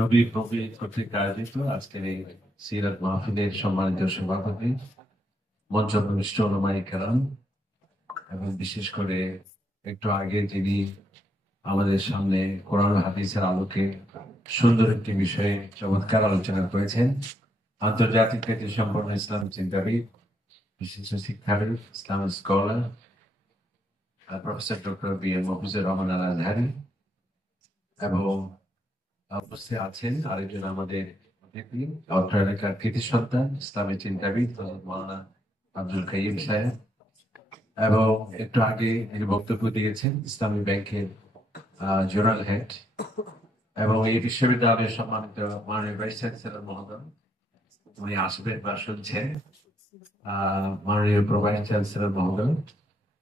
নবী প্রবীর কর্তৃক আয়োজিত আজকের এই সিরাত মাহফিলের সম্মানিত সভাপতি, মঞ্চপ্রবিষ্ট ওলামায়ে কেরাম এবং বিশেষ করে একটু আগে যিনি আমাদের সামনে কোরআন ও হাদিসের আলোকে সুন্দর একটি বিষয়ে চমৎকার আলোচনা করেছেন, আন্তর্জাতিক খ্যাতি সম্পন্ন ইসলাম চিন্তাবিদ, বিশিষ্ট শিক্ষাবিদ, Islamic scholar professor doctor BM. Mafizur Rahman Al Azhari, এবং উপস্থিত আছেন আরেকজন আমাদের অতিথি, অত্র এলাকার কৃতি সন্তান, ইসলামী চিন্তাবিদ হযরত মাওলানা আব্দুল কাইয়্যিম সাহেব, এবং একটু আগে তিনি বক্তব্য দিয়েছেন ইসলামী ব্যাংকের জোনাল হেড, এবং এই বিশ্ববিদ্যালয়ের সম্মানিত মাননীয় ভাইস চ্যান্সেলর মহোদয়, উনি আসবেন বা শুনছেন, মাননীয় ভাইস চ্যান্সেলর মহোদয়,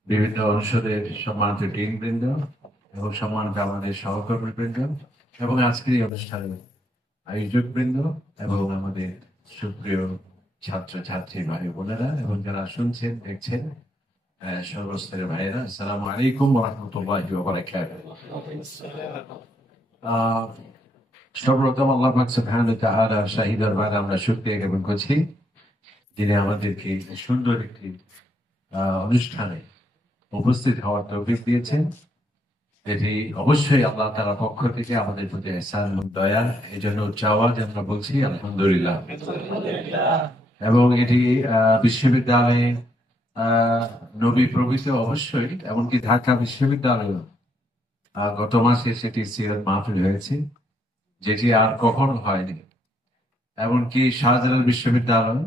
বিভিন্ন অনুষদের সম্মানিত ডিন বৃন্দ এবং সম্মানিত আমাদের সহকর্মী বৃন্দ, এবং আজকের এই অনুষ্ঠানের আয়োজক বৃন্দ, এবং আমাদের সুপ্রিয় ছাত্র ছাত্রী ভাই বোনেরা, এবং যারা শুনছেন দেখছেন সর্বস্তরের ভাইয়েরা, আসসালামু আলাইকুম ওয়া রাহমাতুল্লাহি ওয়া বারাকাতুহু। সর্বপ্রথম আল্লাহ পাক সুবহানাহু ওয়া তাআলার শাহী দরবারে আমরা শুকরিয়া জ্ঞাপন করছি, যিনি আমাদেরকে সুন্দর একটি অনুষ্ঠানে উপস্থিত হওয়ার তৌফিক দিয়েছেন। এটি অবশ্যই আল্লাহ তাআলার পক্ষ থেকে আমাদের প্রতি ইহসান এবং দয়া, এই জন্য উচ্চ আওয়াজে আমরা বলছি আলহামদুলিল্লাহ। এবং এটি বিশ্ববিদ্যালয়ে নবী প্রভৃতি অবশ্যই, এমনকি ঢাকা বিশ্ববিদ্যালয়ে গত মাসে সেটি সিরাত মাহফিল হয়েছে, যেটি আর কখনো হয়নি। এমনকি শাহজালাল বিশ্ববিদ্যালয়,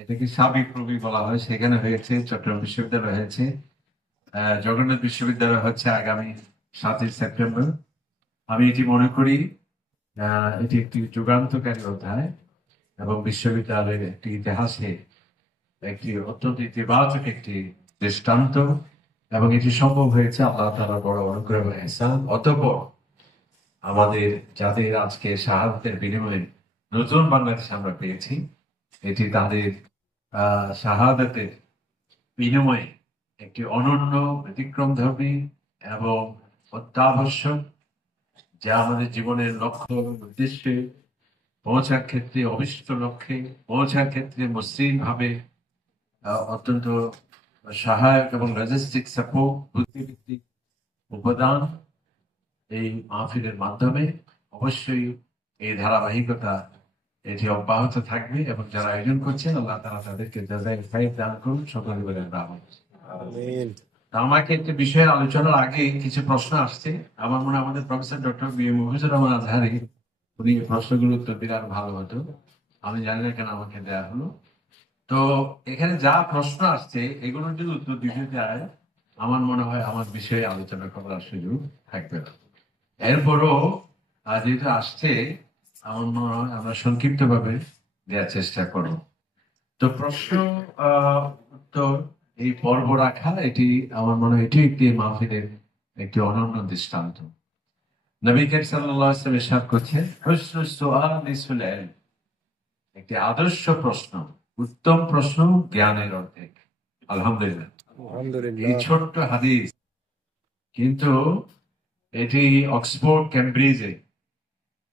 এটাকে সাবিক প্রবি বলা হয়, সেখানে হয়েছে। চট্টগ্রাম বিশ্ববিদ্যালয় হয়েছে। জগন্নাথ বিশ্ববিদ্যালয় হচ্ছে আগামী 7ই সেপ্টেম্বর। আমি এটি মনে করি এটি একটি যুগান্তকারী অধ্যায় এবং বিশ্ববিদ্যালয়ের একটি ইতিহাসে একটি অত্যন্ত ইতিবাচক একটি দৃষ্টান্ত, এবং এটি সম্ভব হয়েছে আল্লাহ তাআলার বড় অনুগ্রহ এবং ইহসান। অতঃপর আমাদের যাদের আজকে শাহাদাতের বিনিময়ে নতুন বাংলাদেশ আমরা পেয়েছি, এটি তাদের শাহাদাতের বিনিময়ে একটি অনন্য, ব্যতিক্রমধর্মী এবং অত্যাবশ্যক, যা আমাদের জীবনের লক্ষ্য উদ্দেশ্যে পৌঁছার ক্ষেত্রে, অভিষ্ট লক্ষ্যে পৌঁছার ক্ষেত্রে মসৃণ ভাবে অত্যন্ত সহায়ক এবং লজিস্টিক সাপোর্ট, বুদ্ধিভিত্তিক উপাদান এই মাহফিলের মাধ্যমে অবশ্যই এই ধারাবাহিকতা এটি অব্যাহত থাকবে, এবং যারা আয়োজন করছেন আল্লাহ তাআলা তাদেরকে জাযায়ে খায়র দান করুন। সকলে বলেন আমিন। আমাকে একটি বিষয়ের আলোচনার আগে কিছু প্রশ্ন আসছে। আমার মনে হয় আমাদের professor doctor BM. Mafizur Rahman Azhari, উনি এই প্রশ্নগুলোর উত্তর দিলে আর ভালো হতো। আমি জানি না কেন আমাকে দেয়া হলো। তো এখানে যা প্রশ্ন আসছে এগুলোর যদি উত্তর দিতে যায়, আমার মনে হয় আমার বিষয়ে আলোচনা করার সুযোগ থাকবে না। এরপরও যেহেতু আসছে, আমার মনে হয় আমরা সংক্ষিপ্ত ভাবে দেওয়ার চেষ্টা করব। তো প্রশ্ন উত্তর এই পর্ব রাখা, এটি আমার মনে হয় এটি একটি মাহফিলের একটি অনন্য দৃষ্টান্ত। নবী করিম সাল্লাল্লাহু আলাইহি ওয়াসাল্লাম ইরশাদ করছেন, হুসনুস সুআল নিসফুল ইলম, একটি আদর্শ প্রশ্ন, উত্তম প্রশ্ন জ্ঞানের অর্ধেক। আলহামদুলিল্লাহ। এই ছোট্ট হাদিস, কিন্তু এটি অক্সফোর্ড, ক্যামব্রিজে,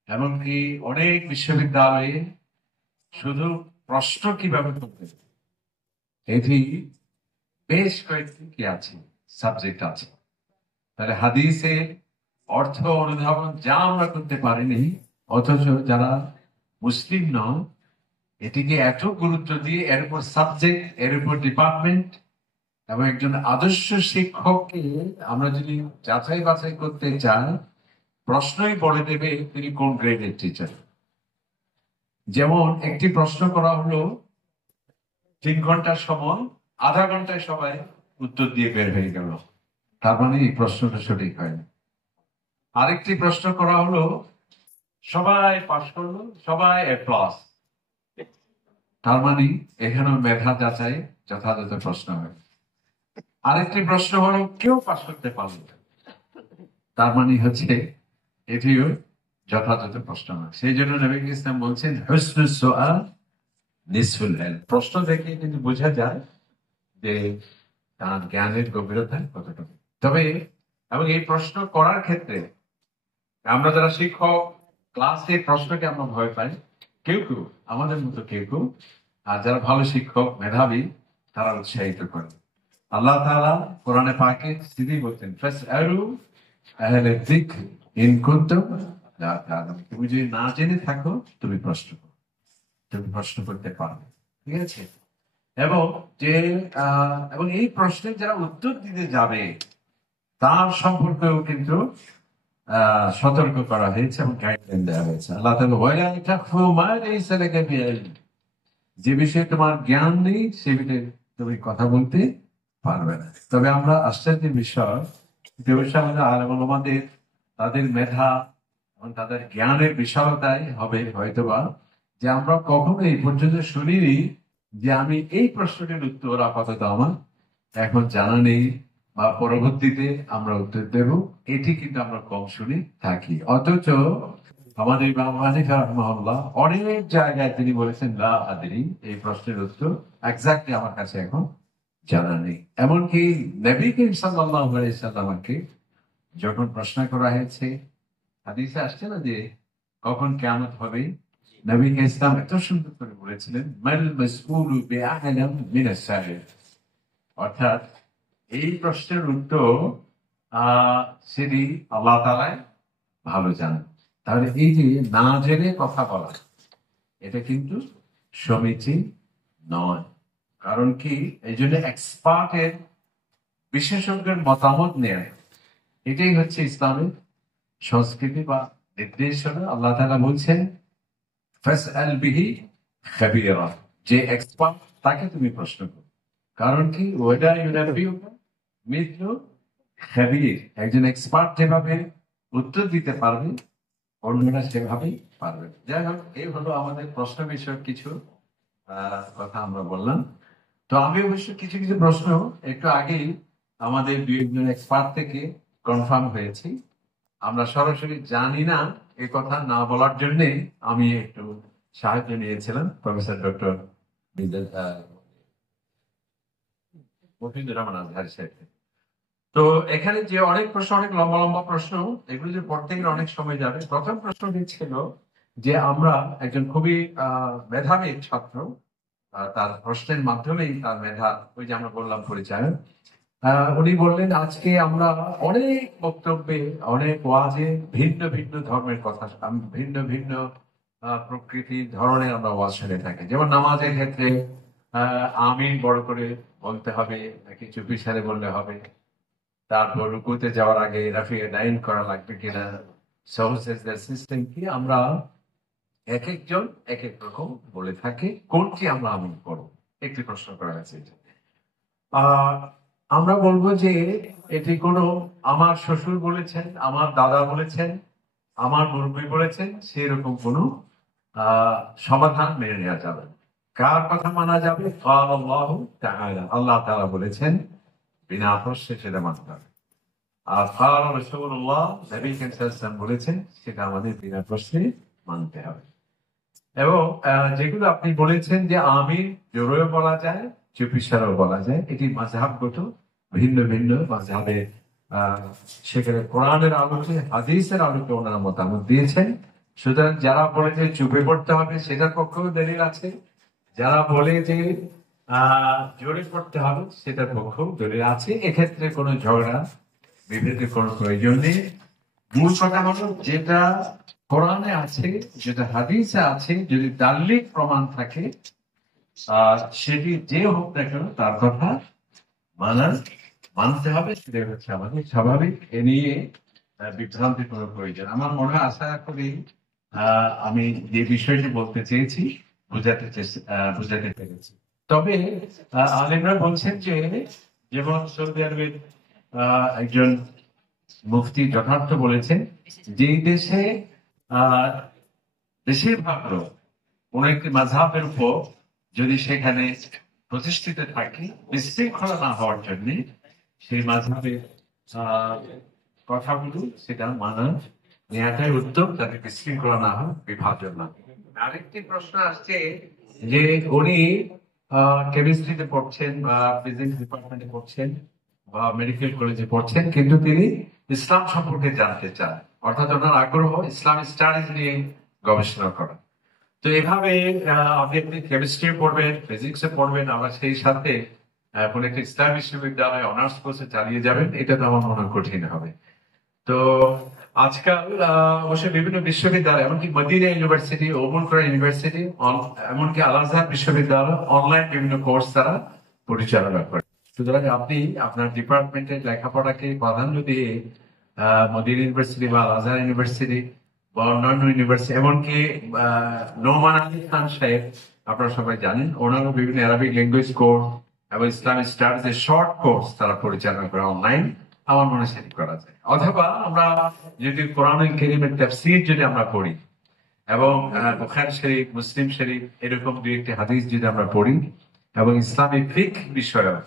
এমনকি অনেক বিশ্ববিদ্যালয়ে শুধু প্রশ্ন কিভাবে করতে, এটি বেশ কয়েকটি কি আছে, সাবজেক্ট আছে। তাহলে হাদিসের অর্থ অনুধাবন যা আমরা করতে পারিনি, অথচ যারা মুসলিম নন এটিকে এত গুরুত্ব দিয়ে এর উপর সাবজেক্ট, এর উপর ডিপার্টমেন্ট, এবং একজন আদর্শ শিক্ষককে আমরা যদি যাচাই বাছাই করতে চাই, প্রশ্নই বলে দেবে তিনি কোন গ্রেডের টিচার। যেমন একটি প্রশ্ন করা হলো 3 ঘন্টার সময়, আধা ঘন্টায় সবাই উত্তর দিয়ে বের হয়ে গেল, তার মানে এই প্রশ্নটা সঠিক হয়নি। আরেকটি প্রশ্ন করা হলো, সবাই পাস করলো, সবাই এ প্লাস, তার মানে এখানেও মেধা যাচাই যথাযথ প্রশ্ন হয়। আরেকটি প্রশ্ন হলো কেউ পাস করতে পারলো, তার মানে হচ্ছে এটিও যথাযথ প্রশ্ন নয়। সেই জন্য নবী ইসলাম বলছেন, হুসনুস সুআল নিসফুল ইলম। প্রশ্ন দেখে কিন্তু বোঝা যায় যে তার জ্ঞানের গভীরতা কতটুকু। তবে এবং এই প্রশ্ন করার ক্ষেত্রে আমরা যারা শিক্ষক, ক্লাসে প্রশ্নকে আমরা ভয় পাই, কেউ কেউ আমাদের মতো কেউ কেউ, আর যারা ভালো শিক্ষক মেধাবী তারা উৎসাহিত করে। আল্লাহ তাআলা কোরআনে পাকে স্থিতি বলতেন, ফাসআলু আহলে যিকর ইন কুনতুম লা তা'লামুন। তুমি যদি না জেনে থাকো তুমি প্রশ্ন করো, তুমি প্রশ্ন করতে পারো, ঠিক আছে? এবং যে এবং এই প্রশ্নের যারা উত্তর দিতে যাবে তার সম্পর্কেও কিন্তু সতর্ক করা হয়েছে এবং গাইডলাইন দেওয়া হয়েছে। আল্লাহ তাআলা ওয়ালা তাকফু মা লাইসা লাকা বিইলম, যে বিষয়ে তোমার জ্ঞান নেই সে বিষয়ে তুমি কথা বলতে পারবে না। তবে আমরা আশ্চর্যের বিষয় যে অবশ্যই আমাদের আলেম ওলামাদের তাদের মেধা এবং তাদের জ্ঞানের বিশালতাই হবে হয়তোবা যে আমরা কখনো এই পর্যন্ত শুনিনি যে আমি এই প্রশ্নটির উত্তর আপাতত আমার এখন জানা নেই বা পরবর্তীতে আমরা উত্তর দেব, এটি কিন্তু আমরা কম শুনি থাকি। অথচ আমাদের ইমাম হানিফা রাহিমাহুল্লাহ অনেক জায়গায় তিনি বলেছেন লা আদরি, এই প্রশ্নের উত্তর এক্স্যাক্টলি আমার কাছে এখন জানা নেই। এমনকি নবী করিম সাল্লাল্লাহু আলাইহি সাল্লামকে যখন প্রশ্ন করা হয়েছে, হাদিসে আসছে না যে কখন কিয়ামত হবে, নবী ইসলাম এত সুন্দর করে বলেছিলেন মাল মাসউলু বিআলাম মিনাস সাইল, অর্থাৎ এই প্রশ্নের উত্তর সেটি আল্লাহ তাআলাই ভালো জানেন। তাহলে এই যে না জেনে কথা বলা, এটা কিন্তু সমীচীন নয়। কারণ কি, এই জন্য এক্সপার্টের বিশেষজ্ঞের মতামত নেয়, এটাই হচ্ছে ইসলামের সংস্কৃতি বা নির্দেশনা। আল্লাহ তাআলা বলছেন ফাসআল বিহি খাবীরা, যে এক্সপার্ট তাকে তুমি প্রশ্ন করো। কারণ কি, ওয়ালা ইউনাব্বিউকা মিথলু খাবীর, একজন এক্সপার্ট যেভাবে উত্তর দিতে পারবে অন্যরা সেভাবেই পারবে। যাই হোক, এই হলো আমাদের প্রশ্ন বিষয়ক কিছু কথা আমরা বললাম। তো আমি অবশ্য কিছু কিছু প্রশ্ন একটু আগেই আমাদের দুই একজন এক্সপার্ট থেকে কনফার্ম হয়েছি। আমরা সরাসরি জানি না এ কথা না বলার জন্য আমি একটু সাহায্য নিয়েছিলাম প্রফেসর ডক্টর মফিজুর রহমান আজহারি সাহেব। তো এখানে যে অনেক প্রশ্ন, অনেক লম্বা লম্বা প্রশ্ন, এগুলো যে পড়তে গেলে অনেক সময় যাবে। প্রথম প্রশ্নটি ছিল যে আমরা একজন খুবই মেধাবী ছাত্র, তার প্রশ্নের মাধ্যমেই তার মেধা, ওই যে আমরা বললাম পরিচয়, উনি বললেন আজকে আমরা অনেক বক্তব্যে অনেক ওয়াজে ভিন্ন ভিন্ন ধর্মের কথা, ভিন্ন ভিন্ন প্রকৃতির ধরনের আমরা ওয়াজ শুনে থাকি। যেমন নামাজের ক্ষেত্রে আমিন বড় করে বলতে হবে নাকি চুপি সারে বললে হবে, তারপর রুকুতে যাওয়ার আগে রাফিয়ে ডাইন করা লাগবে কিনা, সহজের সিস্টেম কি, আমরা এক একজন এক এক রকম বলে থাকি, কোনটি আমরা আমিন করব, একটি প্রশ্ন করা হয়েছে। আমরা বলবো যে এটি কোনো আমার শ্বশুর বলেছেন, আমার দাদা বলেছেন, আমার মুরব্বী বলেছেন, সেরকম কোনো সমাধান মেনে নেওয়া যাবে না। কার কথা মানা যাবে? আল্লাহু তাআলা, আল্লাহ তাআলা বলেছেন, বিনা প্রশ্নে সেটা মানতে হবে। আর রাসূলুল্লাহ নবী সাল্লাল্লাহু আলাইহি ওয়াসাল্লাম বলেছেন, সেটা আমাদের বিনা প্রশ্নে মানতে হবে। এবং যেগুলো আপনি বলেছেন যে আমিন জোরেও বলা যায়, চুপি সারেও বলা যায়, এটি মাযহাবগত ভিন্ন ভিন্ন মাযহাবে সেখানে কোরআনের আলোকে হাদিসের আলোকে ওনারা মতামত দিয়েছেন। সুতরাং যারা বলে যে চুপে পড়তে হবে সেটার পক্ষেও দলিল আছে, যারা বলে যে জোরে পড়তে হবে সেটার পক্ষেও দলিল আছে। এক্ষেত্রে কোনো ঝগড়া বিভেদের কোনো প্রয়োজন নেই। মূল কথা হলো যেটা কোরআনে আছে, যেটা হাদিসে আছে, যদি দালিলিক প্রমাণ থাকে সেটি যে হোক না কেন তার কথা মানতে হবে, সেটাই হচ্ছে আমাদের স্বাভাবিক। এ নিয়ে বিভ্রান্তির কোনো প্রয়োজন আমার মনে হয়, আশা করি আমি যে বিষয়টি বলতে চেয়েছি বুঝাতে পেরেছি। তবে আলেমরা বলছেন যে, যেমন সৌদি আরবের একজন মুফতি যথার্থ বলেছেন, যে দেশে বেশিরভাগ লোক কোন একটি মাযহাবের উপর যদি সেখানে প্রতিষ্ঠিত থাকে, বিশৃঙ্খলা না হওয়ার জন্য সেই মাযহাবের কথাগুলো সেটা মানা নেওয়াটাই উদ্যোগ, যাতে বিশৃঙ্খলা না হয়, বিভাজন না। আরেকটি প্রশ্ন আসছে যে উনি কেমিস্ট্রিতে পড়ছেন বা ফিজিক্স ডিপার্টমেন্টে পড়ছেন বা মেডিকেল কলেজে পড়ছেন, কিন্তু তিনি ইসলাম সম্পর্কে জানতে চান। অর্থাৎ ওনার আগ্রহ ইসলামিক স্টাডিজ নিয়ে গবেষণা করা। তো এভাবে আপনি কেমিস্ট্রি পড়বেন, ফিজিক্সে পড়বেন, আবার সেই সাথে কোন একটা ইসলাম বিশ্ববিদ্যালয়ে অনার্স কোর্সে চালিয়ে যাবেন, এটা তো আমার মনে হয় কঠিন হবে। তো আজকাল অবশ্যই বিভিন্ন বিশ্ববিদ্যালয়, এমনকি মদিনা ইউনিভার্সিটি, ওমর কোরআন ইউনিভার্সিটি, এমনকি আল আজহার বিশ্ববিদ্যালয় অনলাইন বিভিন্ন কোর্স তারা পরিচালনা করে। সুতরাং আপনি আপনার ডিপার্টমেন্টের লেখাপড়াকে প্রাধান্য দিয়ে মদিনা ইউনিভার্সিটি বা আল আজহার ইউনিভার্সিটি বা অন্যান্য ইউনিভার্সিটি, এমনকি নোমান আলী খান সাহেব, আপনারা সবাই জানেন, ওনারও বিভিন্ন অ্যারাবিক ল্যাঙ্গুয়েজ কোর্স এবং ইসলামিক স্টাডিজ এর শর্ট কোর্স তারা পরিচালনা করে অনলাইন। আমার মনে হয় সেটি করা যায়। অথবা আমরা যদি কোরআনুল কারীমের তাফসীর যদি আমরা পড়ি এবং বুখারী শরীফ, মুসলিম শরীফ এরকম দুই একটি হাদিস যদি আমরা পড়ি এবং ইসলামিক ফিকহ বিষয়ক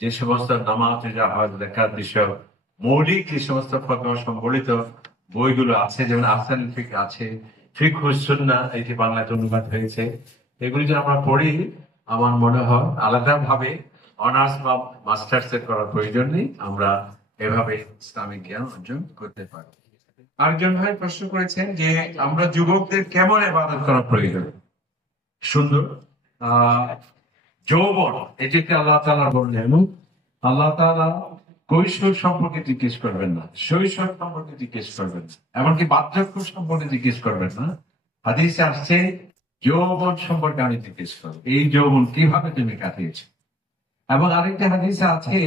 যে সমস্ত নামাজ, জাহাজ, যাকাত বিষয়ক মৌলিক যে সমস্ত ফতোয়া সম্বলিত বইগুলো আছে, যেমন আহসানুল ফিকহ আছে, ফিকহুস সুন্নাহ, এটি বাংলাতে অনুবাদ হয়েছে, এগুলি যদি আমরা পড়ি, আমার মনে হয় আলাদাভাবে অনার্স বা মাস্টার্স এর করার প্রয়োজন নেই, আমরা এভাবে ইসলামিক জ্ঞান অর্জন করতে পারি। আরেকজন ভাই প্রশ্ন করেছেন যে আমরা যুবকদের কেমন ইবাদত করা প্রয়োজন। সুন্দর। যৌবন এটিকে আল্লাহ তাআলা বললেন, আল্লাহ তাআলা কৈশোর সম্পর্কে জিজ্ঞেস করবেন না, শৈশব সম্পর্কে জিজ্ঞেস করবেন না, এমনকি বার্ধক্য সম্পর্কে জিজ্ঞেস করবেন না। হাদিসে আসছে যৌবন সম্পর্কে আমি জিজ্ঞেস করব, এই যৌবন কিভাবে তুমি কাটিয়েছো। এবং আরেকটা হাদিসে আছে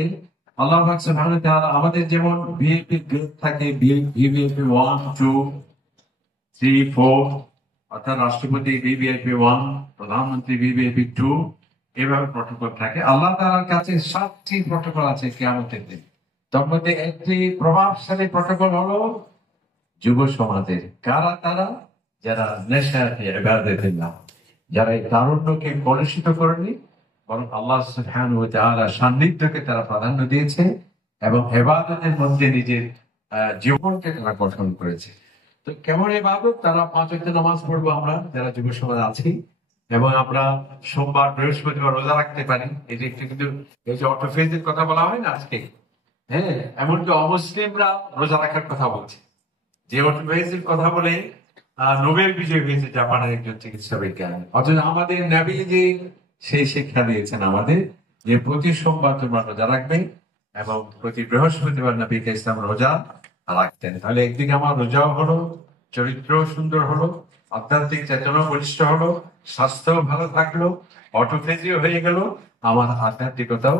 আল্লাহ পাক সুবহানাহু ওয়া তাআলা আমাদের যেমন ভিআইপি গ্রেড থাকে, ভিভিআইপি 1, 2, 3, 4, অর্থাৎ রাষ্ট্রপতি ভিভিআইপি 1, প্রধানমন্ত্রী ভিভিআইপি 2, এভাবে প্রটোকল থাকে। আল্লাহ তাআলার কাছে 7টি প্রটোকল আছে কিয়ামতের দিন। তার মধ্যে একটি প্রভাবশালী প্রটোকল হলো যুব সমাজের। কারা তারা? যারা নেশাতে ইবাদতিল্লাহ, যারা এই তারুণ্যকে কলুষিত করেনি, বরং আল্লাহ সুবহানাহু ওয়া তাআলার সান্নিধ্যকে তারা প্রাধান্য দিয়েছে এবং ইবাদতের মধ্যে নিজের জীবনকে তারা গঠন করেছে। তো কেমন ইবাদত? তারা 5 ওয়াক্ত নামাজ পড়বো আমরা যারা যুব সমাজ আছি, এবং আমরা সোমবার, বৃহস্পতিবার রোজা রাখতে পারি। এটি একটি, কিন্তু এই যে অটোফেজের কথা বলা হয় না আজকে, হ্যাঁ, এমনকি অমুসলিমরা রোজা রাখার কথা বলছে। যে অটোফেজের কথা বলে নোবেল বিজয়ী হয়েছে জাপানের একজন চিকিৎসা বিজ্ঞানী। অথচ আমাদের নবীজি সেই শিক্ষা দিয়েছেন আমাদের যে প্রতি সোমবার তোমরা রোজা রাখবে এবং প্রতি বৃহস্পতিবার নবী ইসলাম রোজা রাখতেন। তাহলে একদিকে আমার রোজাও হলো, চরিত্র সুন্দর হলো, আধ্যাত্মিক চেতনা বলিষ্ঠ হলো, স্বাস্থ্য ভালো থাকলো, অটোফেজিও হয়ে গেল, আমার আধ্যাত্মিকতাও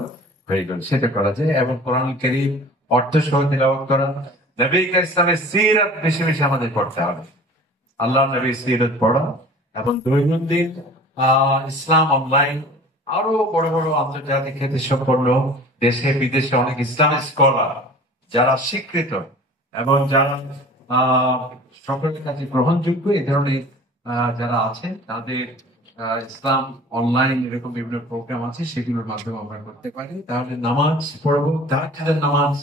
হয়ে গেল। সেটা করা যায়। এবং কোরআনুল কারীম অর্থ সহ তিলাওয়াত করা, নবী ইসলামের সিরাত বেশি বেশি আমাদের পড়তে হবে, আল্লাহ নবীর সিরাত পড়া, এবং দৈনন্দিন ইসলাম অনলাইন, আরো বড় বড় আন্তর্জাতিক খ্যাতি সম্পন্ন দেশে বিদেশে অনেক ইসলামিক স্কলার যারা স্বীকৃত এবং যারা সকলের কাছে গ্রহণযোগ্য, এই ধরনের যারা আছেন, তাদের ইসলাম অনলাইন এরকম বিভিন্ন প্রোগ্রাম আছে, সেগুলোর মাধ্যমে আমরা করতে পারি। তাহলে নামাজ পড়বো, তাহাজ্জুদের নামাজ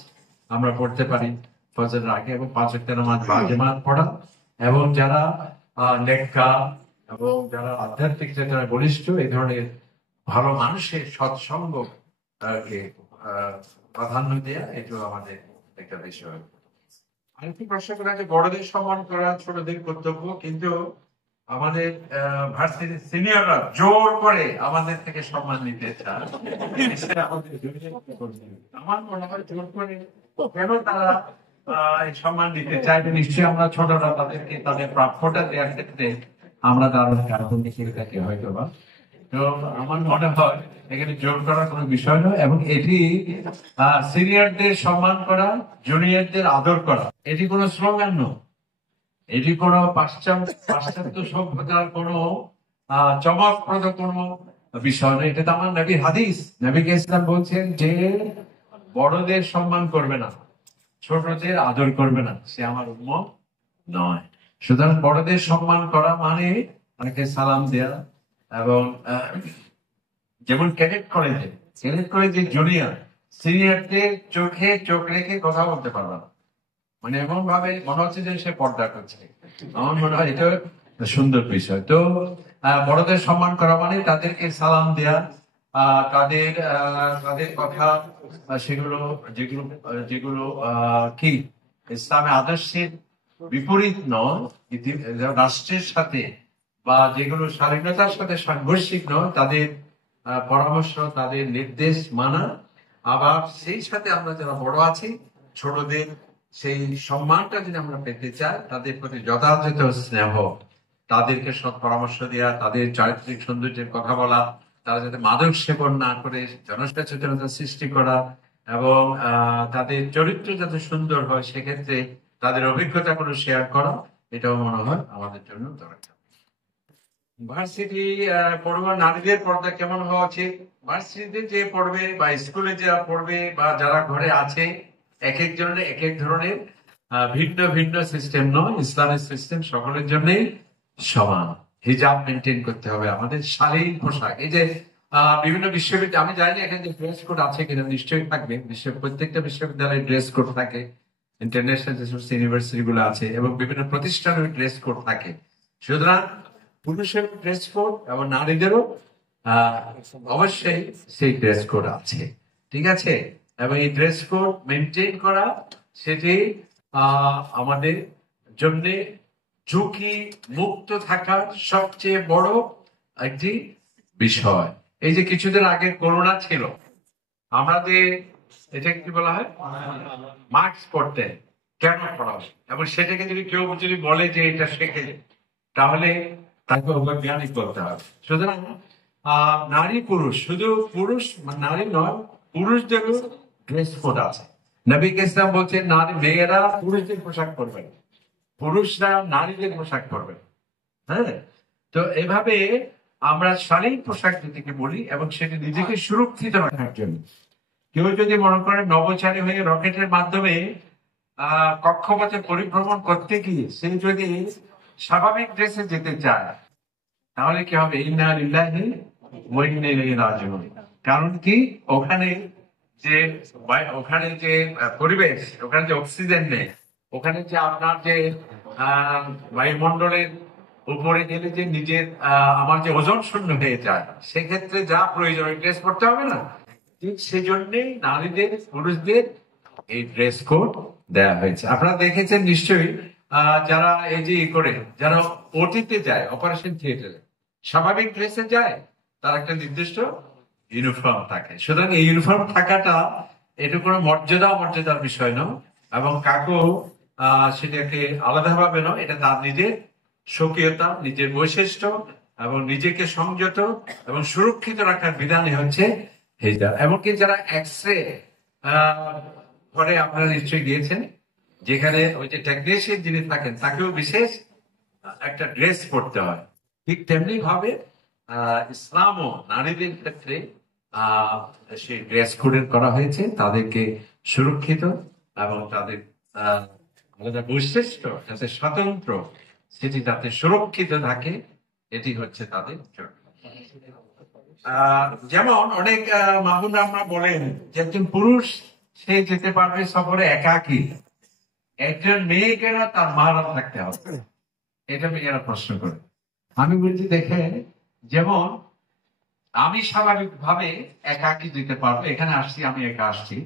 আমরা পড়তে পারি ফজরের আগে, এবং 5 ওয়াক্ত নামাজ বাজামাত পড়া, এবং যারা নেককার এবং যারা আধ্যাত্মিক চেতনায় বলিষ্ঠ, এই ধরনের ভালো মানুষের সৎসঙ্গ কে প্রাধান্য দেওয়া, এটাও আমাদের একটা বিষয়। আরেকটি প্রশ্ন করা যে বড়দের সম্মান করা ছোটদের কর্তব্য, কিন্তু আমাদের ভার্সিটির সিনিয়ররা জোর করে আমাদের থেকে সম্মান নিতে চায়। আমার মনে হয় জোর করে কেন তারা এই সম্মান দিতে চাইবে? নিশ্চয়ই আমরা ছোটরা তাদেরকে তাদের প্রাপ্যটা দেওয়ার ক্ষেত্রে আমরা তার কার্বনিক থাকি হয়তো বা। তো আমার মনে হয় এখানে জোর করার কোনো বিষয় নয়, এবং এটি সিনিয়রদের সম্মান করা, জুনিয়রদের আদর করা, এটি কোনো স্লোগান নয়, এটি কোনো পাশ্চাত্য সভ্যতার কোনো চমকপ্রদ কোনো বিষয় নয়। এটা তো আমার নবীর হাদিস। নবী ইসলাম বলছেন যে বড়দের সম্মান করবে না, ছোটদের আদর করবে না, সে আমার উম্মত নয়। সুতরাং বড়দের সম্মান করা মানে অনেকে সালাম দেয়া, এবং যেমন ক্যাডেট কলেজে জুনিয়র সিনিয়রদের চোখে চোখ রেখে কথা বলতে পারবে না, মানে এমন ভাবে মনে হচ্ছে যে সে পর্দা করছে। আমার মনে হয় এটা সুন্দর বিষয়। তো বড়দের সম্মান করা মানে তাদেরকে সালাম দেয়া, তাদের কথা সেগুলো যেগুলো কি ইসলামে আদর্শের বিপরীত নয়, রাষ্ট্রের সাথে বা যেগুলো স্বাধীনতার সাথে সাংঘর্ষিক নয় তাদের পরামর্শ, তাদের নির্দেশ মানা। আবার সেই সাথে আমরা যারা বড় আছি ছোটদের সেই সম্মানটা যদি আমরা পেতে চাই, তাদের প্রতি যথাযথ স্নেহ, তাদেরকে সৎ পরামর্শ দেওয়া, তাদের চারিত্রিক সৌন্দর্যের কথা বলা, তারা যাতে মাদক সেবন না করে জনসচেতনতা সৃষ্টি করা, এবং তাদের চরিত্র যাতে সুন্দর হয় সেক্ষেত্রে তাদের অভিজ্ঞতাগুলো শেয়ার করা, এটাও মনে হয় আমাদের জন্য দরকার। ভার্সিটি পড়ুয়া নারীদের পর্দা কেমন হওয়া উচিত? ভার্সিটিতে যে পড়বে বা স্কুলে যারা পড়বে বা যারা ঘরে আছে, এক একজনের এক এক ধরনের ভিন্ন ভিন্ন সিস্টেম নয়, ইসলামের সিস্টেম সকলের জন্যই সমান। হিজাব মেনটেন করতে হবে, আমাদের শালীন পোশাক। এই যে বিভিন্ন বিশ্ববিদ্যালয়, আমি জানি এখানে যে ড্রেস কোড আছে কিনা, নিশ্চয়ই থাকবে। প্রত্যেকটা বিশ্ববিদ্যালয়ে ড্রেস কোড থাকে, ইন্টারন্যাশনাল যে সমস্ত ইউনিভার্সিটি গুলো আছে এবং বিভিন্ন প্রতিষ্ঠানের ড্রেস কোড থাকে। সুতরাং পুরুষের ড্রেস কোড এবং নারীদেরও অবশ্যই সেই ড্রেস কোড আছে, ঠিক আছে? এবং এই ড্রেস কোড মেনটেন করা সেটি আমাদের জন্য ঝুঁকি মুক্ত থাকার সবচেয়ে বড় একটি বিষয়। এই যে কিছুদিন আগে করোনা ছিল, আমরা যে এটা কি বলা হয়, মাস্ক পরতে কেন পড়া হয়, এবং সেটাকে যদি কেউ যদি বলে যে এটা শেখে, তাহলে তাকে অবৈজ্ঞানিক বলতে হবে। সুতরাং নারী পুরুষ, শুধু পুরুষ নারী নয়, পুরুষদেরও ড্রেস কোড আছে। নবী ইসলাম বলছেন নারী মেয়েরা পুরুষদের পোশাক পরবেন, পুরুষরা নারীদের পোশাক পরবেন। হ্যাঁ, তো এভাবে আমরা শালীন পোশাক যেটিকে বলি, এবং সেটি নিজেকে সুরক্ষিত রাখার জন্য। কেউ যদি মনে করেন নভোচারী হয়ে রকেটের মাধ্যমে কক্ষপথে পরিভ্রমণ করতে গিয়ে সে যদি স্বাভাবিক ড্রেসে যেতে চায়, তাহলে কি হবে? ইন্না লিল্লাহি ওয়া ইন্না ইলাইহি রাজিউন। কারণ কি, ওখানে যে পরিবেশ, ওখানে যে অক্সিজেন নেই, ওখানে যে আপনার যে বায়ুমণ্ডলের উপরে গেলে যে নিজের আমার যে ওজন শূন্য হয়ে যায়, সেক্ষেত্রে যা প্রয়োজন ড্রেস করতে হবে না? ঠিক সেজন্যই নারীদের পুরুষদের এই ড্রেস কোড দেওয়া হয়েছে। আপনারা দেখেছেন নিশ্চয়ই, যারা এই যে করে যারা ওটিতে যায়, অপারেশন থিয়েটারে স্বাভাবিক ড্রেসে যায়, তার একটা নির্দিষ্ট ইউনিফর্ম থাকে। সুতরাং এই ইউনিফর্ম থাকাটা এটা কোনো মর্যাদার বিষয় নয়, এবং কাকেও সেটাকে আলাদাভাবে নয়, এটা তার নিজের স্বকীয়তা, নিজের বৈশিষ্ট্য এবং নিজেকে সংযত এবং সুরক্ষিত রাখার বিধানই হচ্ছে হিজাব। এমনকি যারা এক্সরে ঘরে আপনারা নিশ্চয়ই গিয়েছেন, যেখানে ওই যে টেকনিশিয়ান যিনি থাকেন তাকেও বিশেষ একটা ড্রেস পরতে হয়। ঠিক তেমনি ভাবে ইসলামও নারীদের ক্ষেত্রে সেই ড্রেস কোডের করা হয়েছে, তাদেরকে সুরক্ষিত এবং তাদের আলাদা বৈশিষ্ট্য যাতে স্বতন্ত্র, সেটি যাতে সুরক্ষিত থাকে, এটি হচ্ছে তাদের জন্য। যেমন অনেক মাহুরা আমরা বলেন যে একজন পুরুষ সে যেতে পারবে সফরে একাকী, একজন মেয়েকে না তার মাহারাম থাকতে হবে, এটা মেয়েরা প্রশ্ন করে। আমি বলছি দেখেন, যেমন আমি স্বাভাবিকভাবে একাকী যেতে পারবো, এখানে আসছি আমি একা আসছি,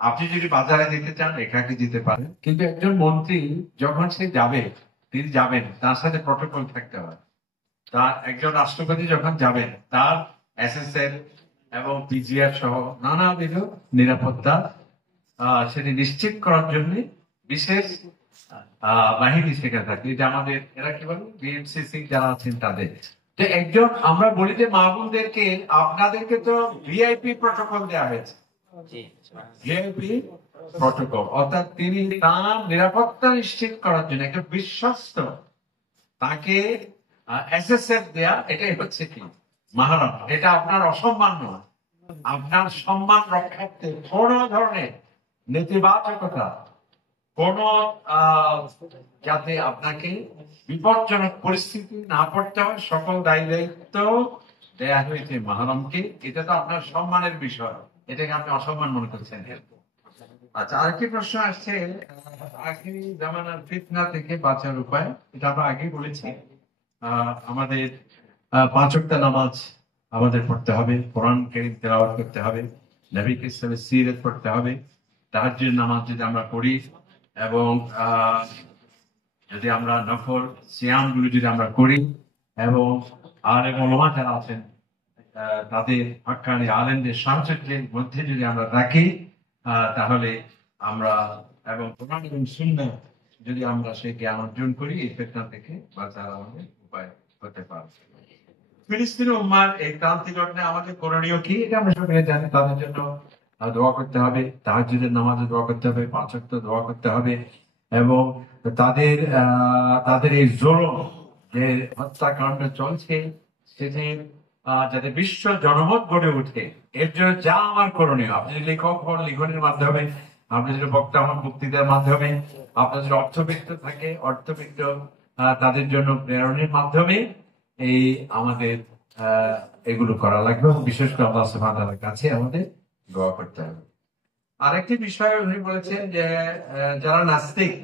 আপনি যদি বাজারে যেতে চান একাকী যেতে পারেন, কিন্তু একজন মন্ত্রী যখন সে যাবে, তিনি যাবেন, তার সাথে প্রটোকল থাকতে হয়। তার একজন রাষ্ট্রপতি যখন যাবেন, তার এসএসএল এবং পিজিআর সহ নানাবিধ নিরাপত্তা সেটি নিশ্চিত করার জন্য বিশেষ বাহিনী সেখানে থাকে। এটা আমাদের এরা কি বলে, বিএমসিসি যারা আছেন তাদের। তো একজন আমরা বলি যে মাহবুবদেরকে, আপনাদেরকে তো ভিআইপি প্রটোকল দেওয়া হয়েছে, ভিআইপি প্রটোকল, অর্থাৎ তিনি তার নিরাপত্তা নিশ্চিত করার জন্য একটা বিশ্বস্ত, তাকে এসএসএফ দেয়া, এটাই হচ্ছে কি মাহরাম। এটা আপনার অসম্মান নয়, আপনার সম্মান রক্ষার্থে কোন ধরনের নেতিবাচকতা, কোন যাতে আপনাকে বিপজ্জনক পরিস্থিতি না পড়তে হয়, সকল দায়ী দায়িত্ব দেয়া হয়েছে মাহরামকে। এটা তো আপনার সম্মানের বিষয়, এটাকে আপনি অসম্মান মনে করছেন। আচ্ছা, আরেকটি প্রশ্ন আসছে, আখিরি জামানার ফিতনা থেকে বাঁচার উপায়। এটা আমরা আগেই বলেছি, আমাদের 5 ওয়াক্ত নামাজ আমাদের পড়তে হবে, কোরআন কারীম তেলাওয়াত করতে হবে, নবী ইসলামের সিরাত পড়তে হবে, তাহাজ্জুদ নামাজ যদি আমরা পড়ি, এবং যদি আমরা নফল সিয়াম গুলো যদি আমরা করি এবং আলেম ওলামা যারা আছেন তাদের হক্কানি আলেমদের সাহায্যের মধ্যে যদি আমরা রাখি তাহলে আমরা এবং কোরআন এবং সুন্নাহ যদি আমরা সেই জ্ঞান অর্জন করি এই ফিতনা থেকে বাঁচার আমাদের উপায় হতে পারে। ফিলিস্তিনি উম্মার এই ক্রান্তি লগ্নে আমাদের করণীয় কি এটা আমরা সবাই জানি। তাদের জন্য দোয়া করতে হবে, তাহাজ্জুদের নামাজে দোয়া করতে হবে, 5 ওয়াক্ত দোয়া করতে হবে এবং তাদের এই জুলুম যে হত্যাকাণ্ড চলছে সেটি যাতে বিশ্ব জনমত গড়ে ওঠে এর জন্য যা আমার করণীয়, আপনি লেখক হন লিখনের মাধ্যমে, আপনি যদি বক্তা হন বক্তৃতার মাধ্যমে, আপনার যদি অর্থবিত্ত থাকে অর্থবিত্ত তাদের জন্য প্রেরণের মাধ্যমে এই আমাদের এগুলো করা লাগবে এবং বিশেষ করে আল্লাহ সুবহানাহু ওয়া তাআলার কাছে আমাদের দোয়া করতে হবে। আরেকটি বিষয় উনি বলেছেন যে যারা নাস্তিক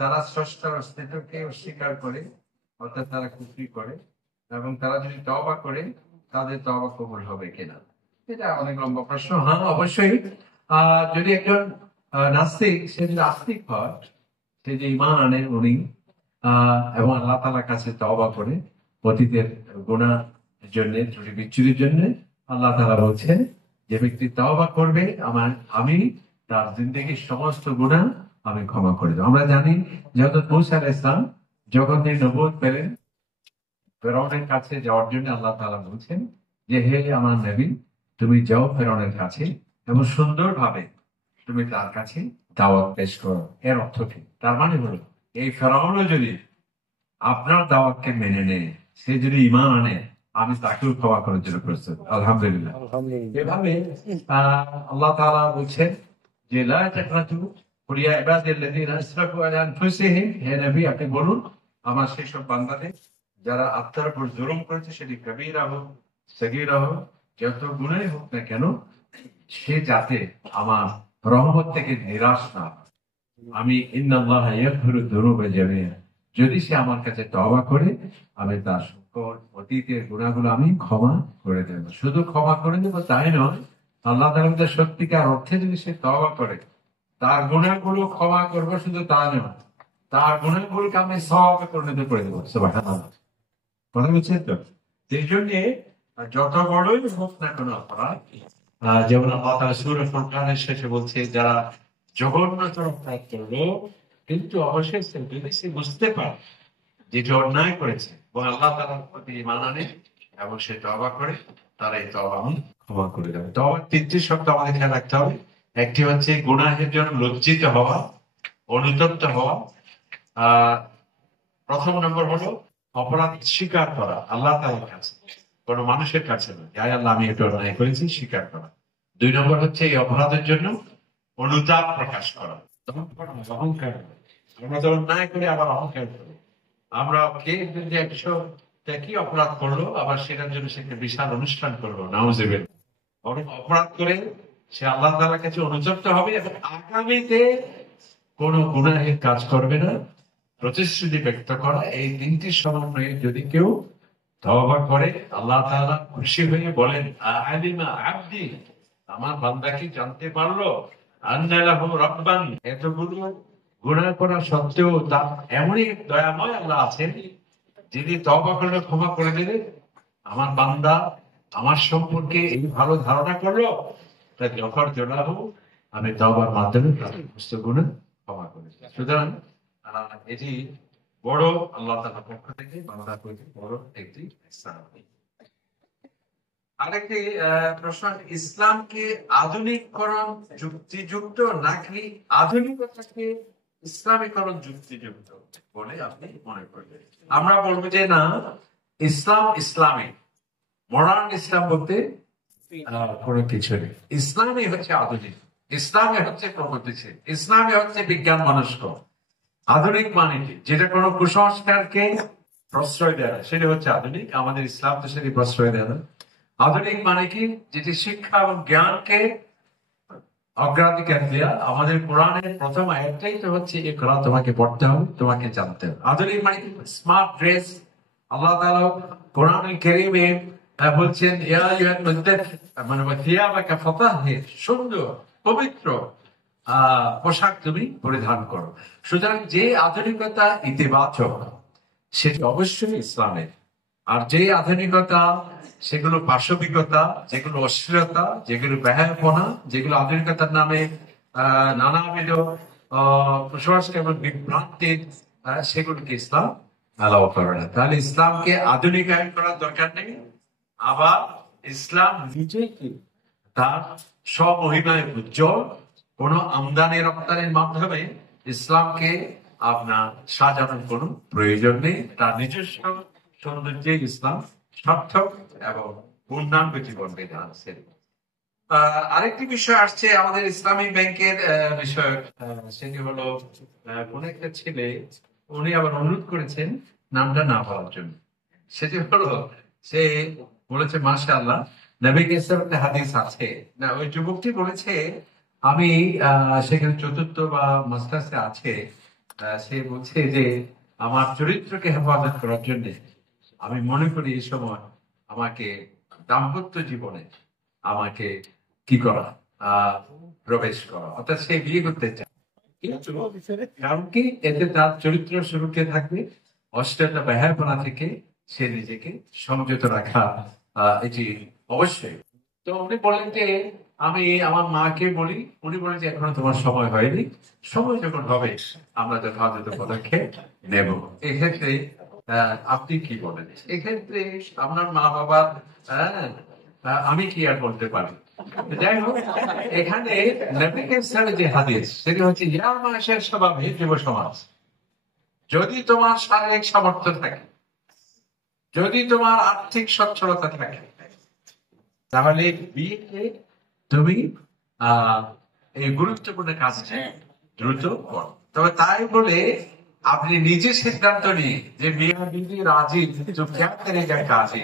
তারা স্রষ্টার অস্তিত্বকে অস্বীকার করে, অর্থাৎ তারা কুফরি করে এবং তারা যদি তওবা করে তাদের তওবা কবুল হবে কিনা, এটা অনেক লম্বা প্রশ্ন। হ্যাঁ, অবশ্যই যদি একজন নাস্তিক সে যদি আস্তিক হয়, সে যে ঈমান আনে উনি এবং আল্লাহ তাআলার কাছে তওবা করে অতীতের গুনাহ জন্য ত্রুটি বিচ্যুতির জন্য, আল্লাহ তাআলা বলছেন যে ব্যক্তি তওবা করবে আমি তার জিন্দেগির সমস্ত গুনাহ আমি ক্ষমা করে দেব। আমরা জানি যে হযরত মূসা আলাইহিস সালাম যখন তিনি নবুয়ত পেলেন ফেরাউনের কাছে যাওয়ার জন্য আল্লাহ তাআলা বলছেন যে হে আমার নবী, তুমি যাও ফেরাউনের কাছে এবং সুন্দরভাবে তুমি তার কাছে দাওয়াত পেশ করো। এর অর্থ কি? তার মানে হলো এই ফেরাউনও যদি আপনার দাওয়াতকে মেনে নেয়, সে যদি ঈমান আনে, আমি তাকেও ক্ষমা করার জন্য প্রস্তুত। আলহামদুলিল্লাহ। এভাবে আল্লাহ তাআলা বলছেন যে লা তাকনাতু কুল ইয়া ইবাদিয়াল্লাযীনা আসরাফু আলা আনফুসিহিম, হে নবী আপনি বলুন আমার সেই সব বান্দাদের যারা আত্মার উপর জুলুম করেছে, সেটি কবীরা হোক সগীরা হোক, যত গুনাহই হোক না কেন, সে যাতে আমার রহমত থেকে নিরাশ না হয়। আমি ইন্নাল্লাহা ইয়াগফিরু যুনুবা জামিআ, যদি সে আমার কাছে তওবা করে আমি তার সকল অতীতের গুনাহগুলো আমি ক্ষমা করে দেব। শুধু ক্ষমা করে দেবো তাই নয়, আল্লাহ তাআলা সত্যিকার অর্থে যদি সে তওবা করে তার গুনাহগুলো ক্ষমা করবো, শুধু তা নয় তার গুনাহগুলোকে আমি সওয়াবে পরিণত করে দেবো। সুবহানাল্লাহ। কথা বুঝছেন তো? সেই জন্যে যত বড়ই হোক না কোনো অপরাধ, যেমন আল্লাহ তাআলা সূরা ফুরকানের শেষে বলছে যারা জঘন্যতর অপরাধ করলো কিন্তু অবশেষে যদি সে বুঝতে পারে যেটি অন্যায় করেছে এবং আল্লাহ তাআলার প্রতি ঈমান আনে এবং সে তওবা করে, তার এই তওবা আমি ক্ষমা করে দেব। তওবার 3টি শর্ত আমাদের খেয়াল রাখতে হবে। একটি হচ্ছে গুনাহের জন্য লজ্জিত হওয়া, অনুতপ্ত হওয়া। প্রথম নম্বর হলো অপরাধ স্বীকার করা আল্লাহ তাআলার কাছে, কোন মানুষের কাছে নয়। হায় আল্লাহ আমি এটা অন্যায় করেছি, স্বীকার করা। 2 নম্বর হচ্ছে এই অপরাধের জন্য অনুতাপ প্রকাশ করা, অহংকার। আমরা তো অন্যায় করে আবার অহংকার করি। আমরা কে যদি 100টা কি অপরাধ করলো আবার সেটার জন্য সে একটা বিশাল অনুষ্ঠান করলো, নাউজুবিল্লাহ। অপরাধ করে সে আল্লাহ তাআলার কাছে অনুতপ্ত হবে এবং আগামীতে কোন গুনাহের কাজ করবে না, প্রতিশ্রুতি ব্যক্ত করা। এই 3টি সমন্বয়ে যদি কেউ তওবা করে, আল্লাহ তাআলা খুশি হয়ে বলেন আলিমা আবদি, আমার বান্দা কি জানতে পারলো আন্না লাহু রাব্বান, এতগুলো গুনাহ করা সত্ত্বেও তার এমনই দয়াময় আল্লাহ আছেন যিনি তওবা করলে ক্ষমা করে দেবে। আমার বান্দা আমার সম্পর্কে এই ভালো ধারণা করলো, তাই যখন জোড়াবো আমি তওবার মাধ্যমে তার সমস্ত গুনাহ ক্ষমা করে দেব। সুতরাং এটি বড় আল্লাহ তাআলার পক্ষ থেকে বান্দার প্রতি বড় একটি ইহসান। আরেকটি প্রশ্ন, ইসলামকে আধুনিককরণ যুক্তিযুক্ত নাকি আধুনিকতাকে ইসলামীকরণ যুক্তিযুক্ত বলে আপনি মনে করবেন? আমরা বলবো যে না, ইসলাম ইসলামী, মডার্ন ইসলাম বলতে কোনো কিছু নেই। ইসলামই হচ্ছে আধুনিক, ইসলামে হচ্ছে প্রগতিশীল, ইসলামে হচ্ছে বিজ্ঞান মনস্ক। আধুনিক মানে কি? যেটা কোনো কুসংস্কারকে প্রশ্রয় দেয় না, সেটা হচ্ছে আধুনিক। আমাদের ইসলাম তো সেটি প্রশ্রয় দেয় না। আধুনিক মানে কি? যেটি শিক্ষা এবং জ্ঞানকে অগ্রাধিকার দেয়া। আমাদের কোরআনের প্রথম আয়াতটাই তো হচ্ছে ইকরা, তোমাকে পড়তে হবে, তোমাকে জানতে হবে। আধুনিক মানে স্মার্ট ড্রেস। আল্লাহ তাআলা কোরআনুল কারীমে বলছেন ইয়া আইয়ুহাল মুদ্দাথির, মানে থিয়াবাকা ফাতাহহির, সুন্দর পবিত্র পোশাক তুমি পরিধান করো। সুতরাং যে আধুনিকতা ইতিবাচক সেটি অবশ্যই ইসলামের, আর যে আধুনিকতা সেগুলো পাশবিকতা, যেগুলো অশ্লীলতা, যেগুলো ব্যয়াপনা, যেগুলো আধুনিকতার নামে নানাবিধ কুসংস্কার এবং বিভ্রান্তির, সেগুলোকে ইসলাম অ্যালাউ করে না। তাহলে ইসলামকে আধুনিকায়ন করার দরকার নেই। আবার ইসলাম নিজেই কি তার স্বমহিমায় উজ্জ্বল, কোন আমদানি রপ্তানির মাধ্যমে ইসলামকে আপনার সাজানোর কোনো প্রয়োজন নেই। তার নিজস্ব সৌন্দর্যে ইসলাম সার্থক এবং পূর্ণাঙ্গ জীবন বিধান আছে। আরেকটি বিষয় আসছে আমাদের ইসলামী ব্যাংকের বিষয়, সেটি হলো কোন একটা ছেলে, উনি আবার অনুরোধ করেছেন নামটা না বলার জন্য। সেটি হলো, সে বলেছে মাশাআল্লাহ নবী কেসের একটা হাদিস আছে না, ওই যুবকটি বলেছে আমি সেখানে চতুর্থ বা মাস্টার্সে আছে, সে বলছে যে আমার চরিত্রকে হেফাজত করার জন্য আমি মনে করি এই সময় আমাকে দাম্পত্য জীবনে আমাকে কি করা, প্রবেশ করা, অর্থাৎ সে বিয়ে করতে চায়। কারণ কি, এতে তার চরিত্র সুরক্ষিত থাকবে, অশ্লীলতা ব্যয়াপনা থেকে সে নিজেকে সংযত রাখা এটি অবশ্যই। তো উনি বললেন যে আমি আমার মাকে বলি, উনি বলেন যে এখনো তোমার সময় হয়নি, সময় যখন হবে আমরা যথাযথ পদক্ষেপ নেব। এক্ষেত্রে আপনি কি বলেন? এক্ষেত্রে আপনার মা বাবার আমি কি আর বলতে পারি? যাই হোক, এখানে যে হাদিস সেটি হচ্ছে ইয়া মাসের স্বভাব হে যুব সমাজ, যদি তোমার শারীরিক সামর্থ্য থাকে, যদি তোমার আর্থিক সচ্ছলতা থাকে, তাহলে বিয়েকে তুমি এই গুরুত্বপূর্ণ কাজটি দ্রুত করো। তবে তাই বলে আপনি নিজে সিদ্ধান্ত নিয়ে যে বিয়ে দিদি রাজি কাজে,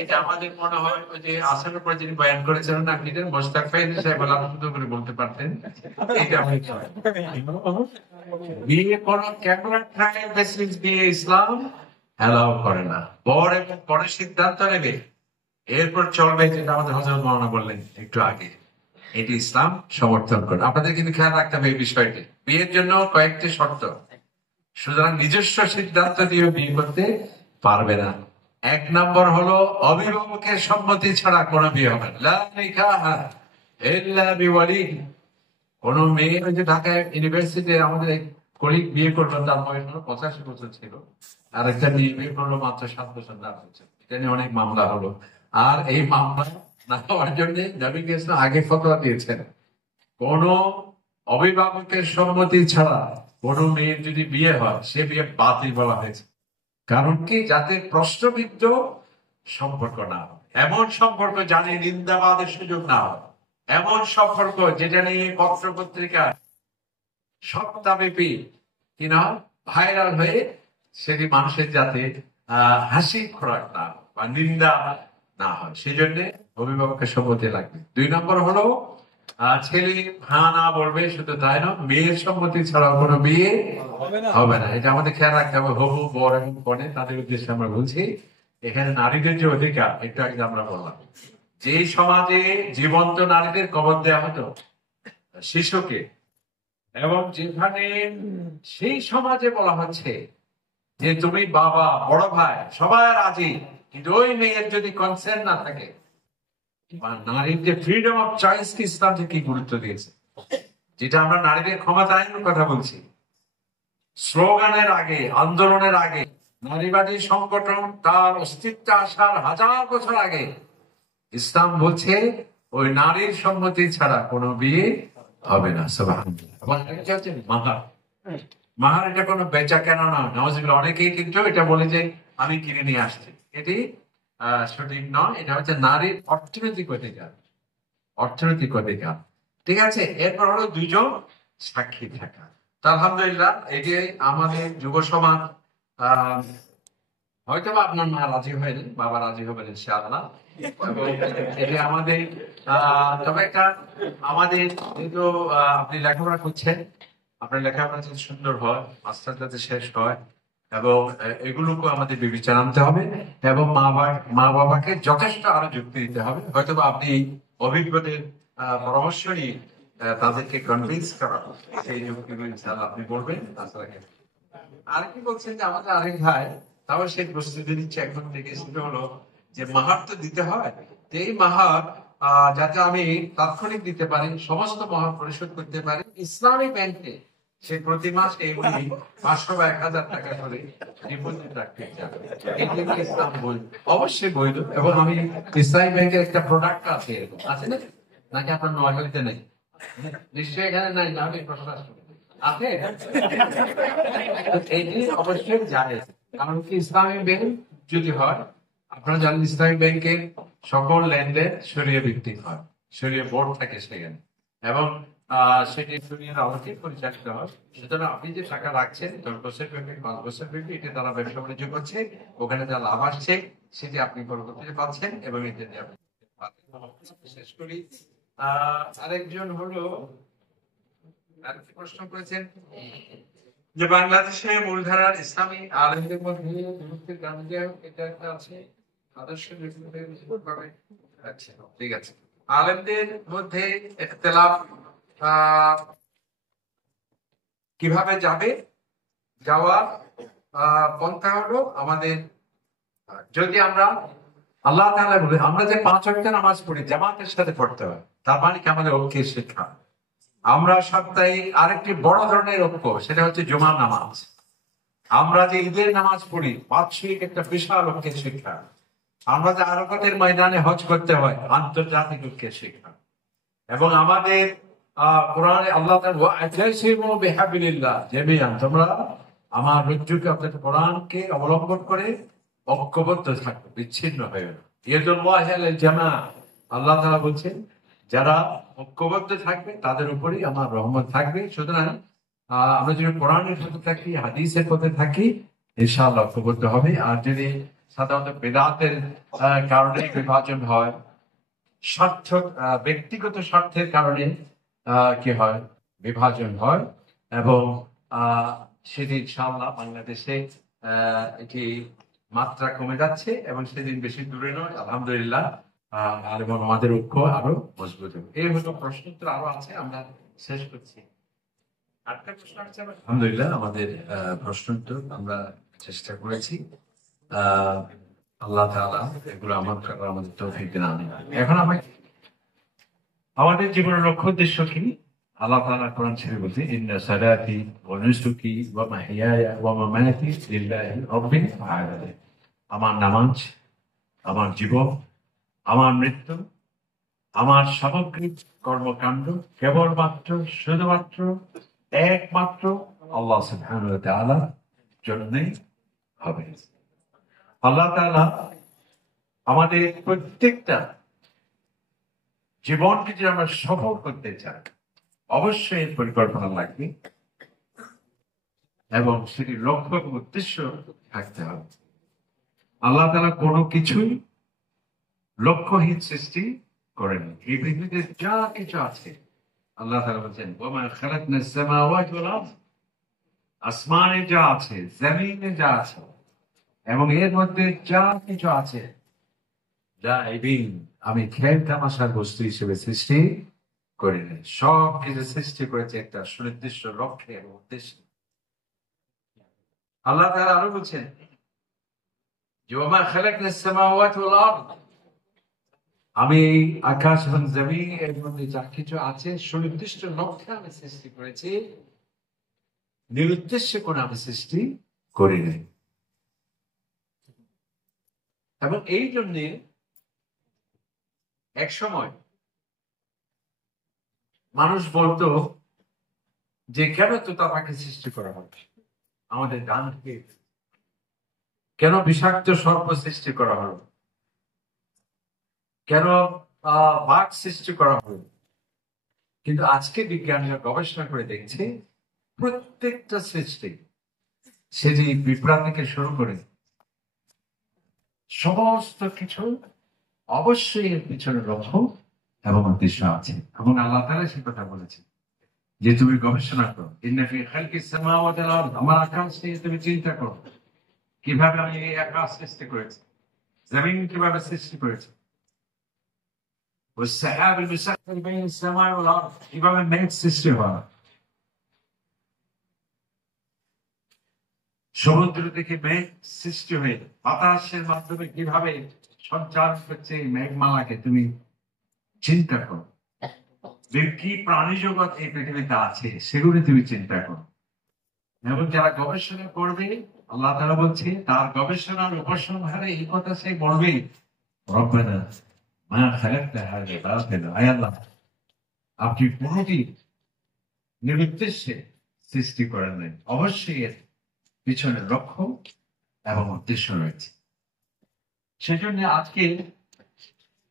এটা আমাদের মনে হয় যে আসার পরে যিনি বয়ান করেছিলেন আপনি মোস্তাক ফাইজ সাহেব আলাদা করে বলতে পারতেন, এটা বিয়ে করো ক্যামেরা ট্রায়াল বেসিস বিয়ে ইসলাম অ্যালাউ করে না। বর এবং পরে সিদ্ধান্ত নেবে, এরপর চলবে, যেটা আমাদের হযরত মাওলানা বললেন একটু আগে, এটি ইসলাম সমর্থন করে। আপনাদের কিন্তু খেয়াল রাখতে হবে এই বিষয়টি। বিয়ের জন্য কয়েকটি শর্ত, সুতরাং নিজস্ব সিদ্ধান্ত দিয়ে বিয়ে করতে পারবে না। এক নম্বর হলো অভিভাবকের সম্মতি ছাড়া কোনো বিয়ে হবে না। লা নিকাহা ইল্লা বিওয়ালি। কোন মেয়ে, ওই যে ঢাকা ইউনিভার্সিটি আমাদের এক কলিগ বিয়ে করলো, তার বয়স হলো 85 বছর ছিল, আর একটা মেয়ে বিয়ে করলো মাত্র 7 বছর না হচ্ছে। এটা নিয়ে অনেক মামলা হলো। আর এই মামলা না হওয়ার জন্য নবী ইসলাম আগে ফতোয়া দিয়েছেন, কোন অভিভাবকের সম্মতি ছাড়া কোন মেয়ের যদি বিয়ে হয় সে বিয়ে বাতিল বলা হয়েছে। কারণ কি, যাতে প্রশ্নবিদ্ধ সম্পর্ক না হয়, এমন সম্পর্ক জানে নিন্দাবাদের সুযোগ না হয়, এমন সম্পর্ক যেটা নিয়ে পত্র পত্রিকা সপ্তাহব্যাপী কিনা ভাইরাল হয়ে সেটি মানুষের যাতে হাসি খোরাক না হয় বা নিন্দা না হয়, সেই জন্য অভিভাবকের সম্মতি লাগবে। 2 নম্বর হলো ছেলে হ্যাঁ না বলবে, শুধু তাই না, মেয়ের সম্মতি ছাড়া কোনো বিয়ে হবে না। এটা আমাদের খেয়াল রাখতে হবে। হবু বর এবং কনে তাদের উদ্দেশ্যে আমরা বলছি, এখানে নারীদের যে অধিকার, একটু আগে আমরা বললাম, যে সমাজে জীবন্ত নারীদের কবর দেওয়া হতো শিশুকে, এবং যেখানে সেই সমাজে বলা হচ্ছে যে তুমি বাবা বড় ভাই সবাই রাজি, কিন্তু ওই মেয়ের যদি কনসেন্ট না থাকে, নারীর যে ফ্রিডম অফ চয়েস কে ইসলাম কি গুরুত্ব দিয়েছে, যেটা আমরা নারীদের ক্ষমতায়নের কথা বলছি। স্লোগানের আগে, আন্দোলনের আগে, নারীবাদী সংগঠন তার অস্তিত্ব আসার 1000 বছর আগে ইসলাম বলছে ওই নারীর সম্মতি ছাড়া কোনো বিয়ে হবে না। মাহার, মাহার এটা কোনো বেচা কেন না, নওয়াজবিল্লাহ। অনেকেই কিন্তু এটা বলে যে আমি কিনে নিয়ে আসছি, এটি সঠিক নয়। এটা হচ্ছে নারীর অর্থনৈতিক অধিকার, অর্থনৈতিক অধিকার। ঠিক আছে। এরপর হলো 2 জন সাক্ষী থাকা। আলহামদুলিল্লাহ, এই যে আমাদের যুব সমাজ, হয়তো আপনার মা রাজি হবেন, বাবা রাজি হবেন ইনশাআল্লাহ, এটা আমাদের তবে একটা আমাদের যেহেতু আপনি লেখাপড়া করছেন, আপনার লেখাপড়া যাতে সুন্দর হয়, মাস্টার যাতে শেষ হয়, এবং এগুলোকে আমাদের বিবেচনা আনতে হবে, এবং মা বাবাকে যথেষ্ট আরো যুক্তি দিতে হবে। হয়তো আপনি অভিজ্ঞদের পরামর্শ নিয়ে তাদেরকে কনভিন্স করা, সেই যুক্তিগুলো ইনশাআল্লাহ আপনি বলবেন। আর কি বলছেন যে আমাদের আরেক ভাই আবার সেই প্রস্তুতি নিচ্ছে এখন থেকে, সেটা হলো যে মাহার তো দিতে হয়, তো এই মাহার যাতে আমি তাৎক্ষণিক দিতে পারি, সমস্ত মাহার পরিশোধ করতে পারি, ইসলামী ব্যাংকে সে প্রতি মাসে এমনি 500 বা 1000 টাকা করে ডিপোজিট রাখতে চান। এটি কি ইসলাম বৈধ? অবশ্যই বৈধ। এবং আমি ইসলামী ব্যাংকের একটা প্রোডাক্ট আছে, এরকম আছে না, নাকি আপনার নোয়াখালীতে নেই? নিশ্চয়ই এখানে নাই, না আমি প্রশ্ন আছে। এটি অবশ্যই জায়েজ, কারণ কি ইসলামী ব্যাংক যদি হয়, আপনারা জানেন ইসলামী ব্যাংকের সকল লেনদেন শরীয় ভিত্তিক হয়, শরীয় বোর্ড থাকে সেখানে, এবং সেটি শরীয়র আলোকে পরিচালিত হয়। সুতরাং আপনি যে টাকা রাখছেন 10 বছর ব্যাংকে, 5 বছর ব্যাংকে, এটা তারা ব্যবসা বাণিজ্য করছে, ওখানে যা লাভ আসছে সেটি আপনি পরবর্তীতে পাচ্ছেন, এবং এটা দিয়ে আপনি শেষ করি। আরেকজন হলো আরেকটি প্রশ্ন করেছেন যে বাংলাদেশে মূলধারার ইসলামী আলেমদের মধ্যে বিভক্তির কারণ যে এটা একটা আছে, আদর্শ ভাবে। আচ্ছা, ঠিক আছে। আলেমদের মধ্যে ইখতিলাফ কিভাবে যাবে, যাওয়ার পন্থা হলো আমাদের, যদি আমরা আল্লাহ তাআলা বলে আমরা যে 5 ওয়াক্ত নামাজ পড়ি জামাতের সাথে পড়তে হয়, তার মানে কি আমাদের ঐক্যের শিক্ষা। আমরা সাপ্তাহিক আরেকটি বড় ধরনের ঐক্য, সেটা হচ্ছে জুমার নামাজ। আমরা যে ঈদের নামাজ পড়ি, বার্ষিক একটা বিশাল ঐক্যের শিক্ষা। আমরা যে আরাফাতের ময়দানে হজ করতে হয়, আন্তর্জাতিক ঐক্যের শিক্ষা। এবং আমাদের কোরআনে আল্লাহ তোমরা আমার রজ্জুকে, আপনাদের কোরআনকে অবলম্বন করে ঐক্যবদ্ধ থাকবে, বিচ্ছিন্ন হয়ে না। জামা, আল্লাহ তাআলা বলছেন যারা ঐক্যবদ্ধ থাকবে তাদের উপরই আমার রহমত থাকবে। সুতরাং আমরা যদি কোরআনের পথে থাকি, হাদিসের পথে থাকি, ইনশাআল্লাহ ঐক্যবদ্ধ হবে। আর যদি সাধারণত বেদাতের কারণে বিভাজন হয়, স্বার্থ ব্যক্তিগত স্বার্থের কারণে কি হয়, বিভাজন হয়, এবং সেটি ইনশাআল্লাহ বাংলাদেশে এটি মাত্রা কমে যাচ্ছে, এবং সেদিন বেশি দূরে নয়, আলহামদুলিল্লাহ। আর এবং আমাদের ঐক্য আরো মজবুত হবে। এই হলো প্রশ্ন উত্তর, আরো আছে, আমরা শেষ করছি। আরেকটা প্রশ্ন আছে, আলহামদুলিল্লাহ আমাদের প্রশ্ন উত্তর আমরা চেষ্টা করেছি। আল্লাহ তাআলা এগুলো আমাদের তৌফিক দান করুন। এখন আমাদের জীবনের লক্ষ্য উদ্দেশ্য কি? আল্লাহ তাআলা কোরআন শরীফে বলতে, ইন্না সালাতি ওয়া নুসুকি ওয়া মাহইয়ায়া ওয়া মামাতি লিল্লাহি রাব্বিল আলামিন। আমার নামাজ, আমার জীবন, আমার মৃত্যু, আমার সামগ্রিক কর্মকাণ্ড কেবলমাত্র, শুধুমাত্র, একমাত্র আল্লাহ সুবহানাহু ওয়া তাআলার জন্যই হবে। আল্লাহ তাআলা আমাদের প্রত্যেকটা জীবনকে যদি আমরা সফল করতে চাই, অবশ্যই এর পরিকল্পনা লাগবে, এবং সেটির লক্ষ্য এবং উদ্দেশ্য থাকতে হবে। আল্লাহ তাআলা কোনো কিছুই লক্ষ্যহীন সৃষ্টি করেন। এই পৃথিবীতে যা কিছু আছে, আল্লাহ তাআলা বলেছেন ওয়া মা খালাকনাস সামাওয়াতি ওয়াল আরদ, আসমানে যা আছে, জমিনে যা আছে, এবং এর মধ্যে যা কিছু আছে, আমি খেল তামাশার বস্তু হিসেবে সৃষ্টি করিনি। সব কিছু সৃষ্টি করেছে একটা সুনির্দিষ্ট লক্ষ্যে এবং উদ্দেশ্যে। আল্লাহ তাআলা আরো বলছেন যে ওয়া মা খালাকনাস সামাওয়াতি ওয়াল আরদ, আমি আকাশ এবং জমিন এর মধ্যে যা কিছু আছে সুনির্দিষ্ট লক্ষ্যে আমি সৃষ্টি করেছি, নিরুদ্দেশ্যে কোনো আমি সৃষ্টি করি নাই। এবং এই জন্যে এক সময় মানুষ বলতো যে কেন তোতা পাখি সৃষ্টি করা হবে, আমাদের ডানকে কেন বিষাক্ত সর্প সৃষ্টি করা হলো, কেন বাঘ সৃষ্টি করা হলো। কিন্তু আজকে বিজ্ঞানীরা গবেষণা করে দেখছে প্রত্যেকটা সৃষ্টি, সেটি পিঁপড়া থেকে শুরু করে সমস্ত কিছু অবশ্যই এর পিছনে লক্ষ্য এবং উদ্দেশ্য আছে। এবং আল্লাহ তাআলা সে কথা বলেছেন যে তুমি গবেষণা করো, ইন্না ফি খালকিস সামাওয়াতি ওয়াল আরদ, আমার আকাশ নিয়ে তুমি চিন্তা করো, কিভাবে আমি এই আকাশ সৃষ্টি করেছি, জমিন কিভাবে সৃষ্টি করেছি। والسحاب المسخر بين السماء والارض কিভাবে মেঘ সৃষ্টি হয়, সমুদ্র থেকে মেঘ সৃষ্টি হয়ে বাতাসের মাধ্যমে কিভাবে সঞ্চার করছে এই মেঘমালাকে তুমি চিন্তা করো। কি প্রাণী জগৎ এই পৃথিবীতে আছে সেগুলি তুমি চিন্তা করো। এবং যারা গবেষণা করবে, আল্লাহ তাআলা বলছে তার গবেষণার উপসংহারে এই কথা সে বলবে, রব্বানা মা খালাকতা হাযা বাতিলা, আয় আল্লাহ আপনি কোনটি নিরুদ্দেশ্যে সৃষ্টি করেন নাই, অবশ্যই এর পিছনে লক্ষ্য এবং উদ্দেশ্য রয়েছে। সেজন্য আজকে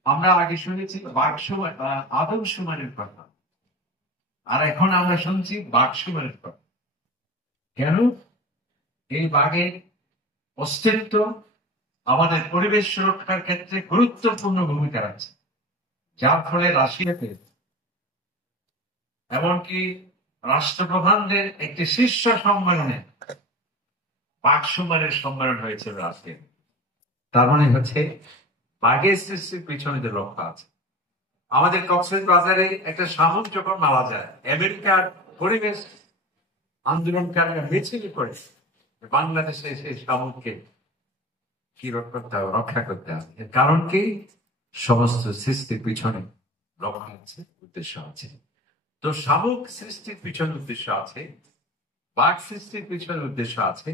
আমরা আগে শুনেছি বাঘসুমার বা আদমশুমারির কথা, আর এখন আমরা শুনছি বাঘসুমারির কথা। কেন? এই বাঘের অস্তিত্ব আমাদের পরিবেশ সুরক্ষার ক্ষেত্রে গুরুত্বপূর্ণ ভূমিকা রাখছে, যার ফলে রাশিয়াতে এমনকি রাষ্ট্রপ্রধানদের একটি শীর্ষ সম্মেলনে বাঘসুমারের সম্মেলন হয়েছিল আজকে। তার মানে হচ্ছে বাঘের সৃষ্টির পিছনে যে লক্ষ্য আছে। আমাদের কক্সবাজারে একটা শামুক যখন মারা যায়, আমেরিকার পরিবেশ আন্দোলনকারীরা মিছিল করে বাংলাদেশে সেই শামুককে কি রক্ষা করতে হবে। এর কারণ কি? সমস্ত সৃষ্টির পিছনে লক্ষ্য আছে, উদ্দেশ্য আছে। তো শামুক সৃষ্টির পিছনে উদ্দেশ্য আছে, বাঘ সৃষ্টির পিছনে উদ্দেশ্য আছে।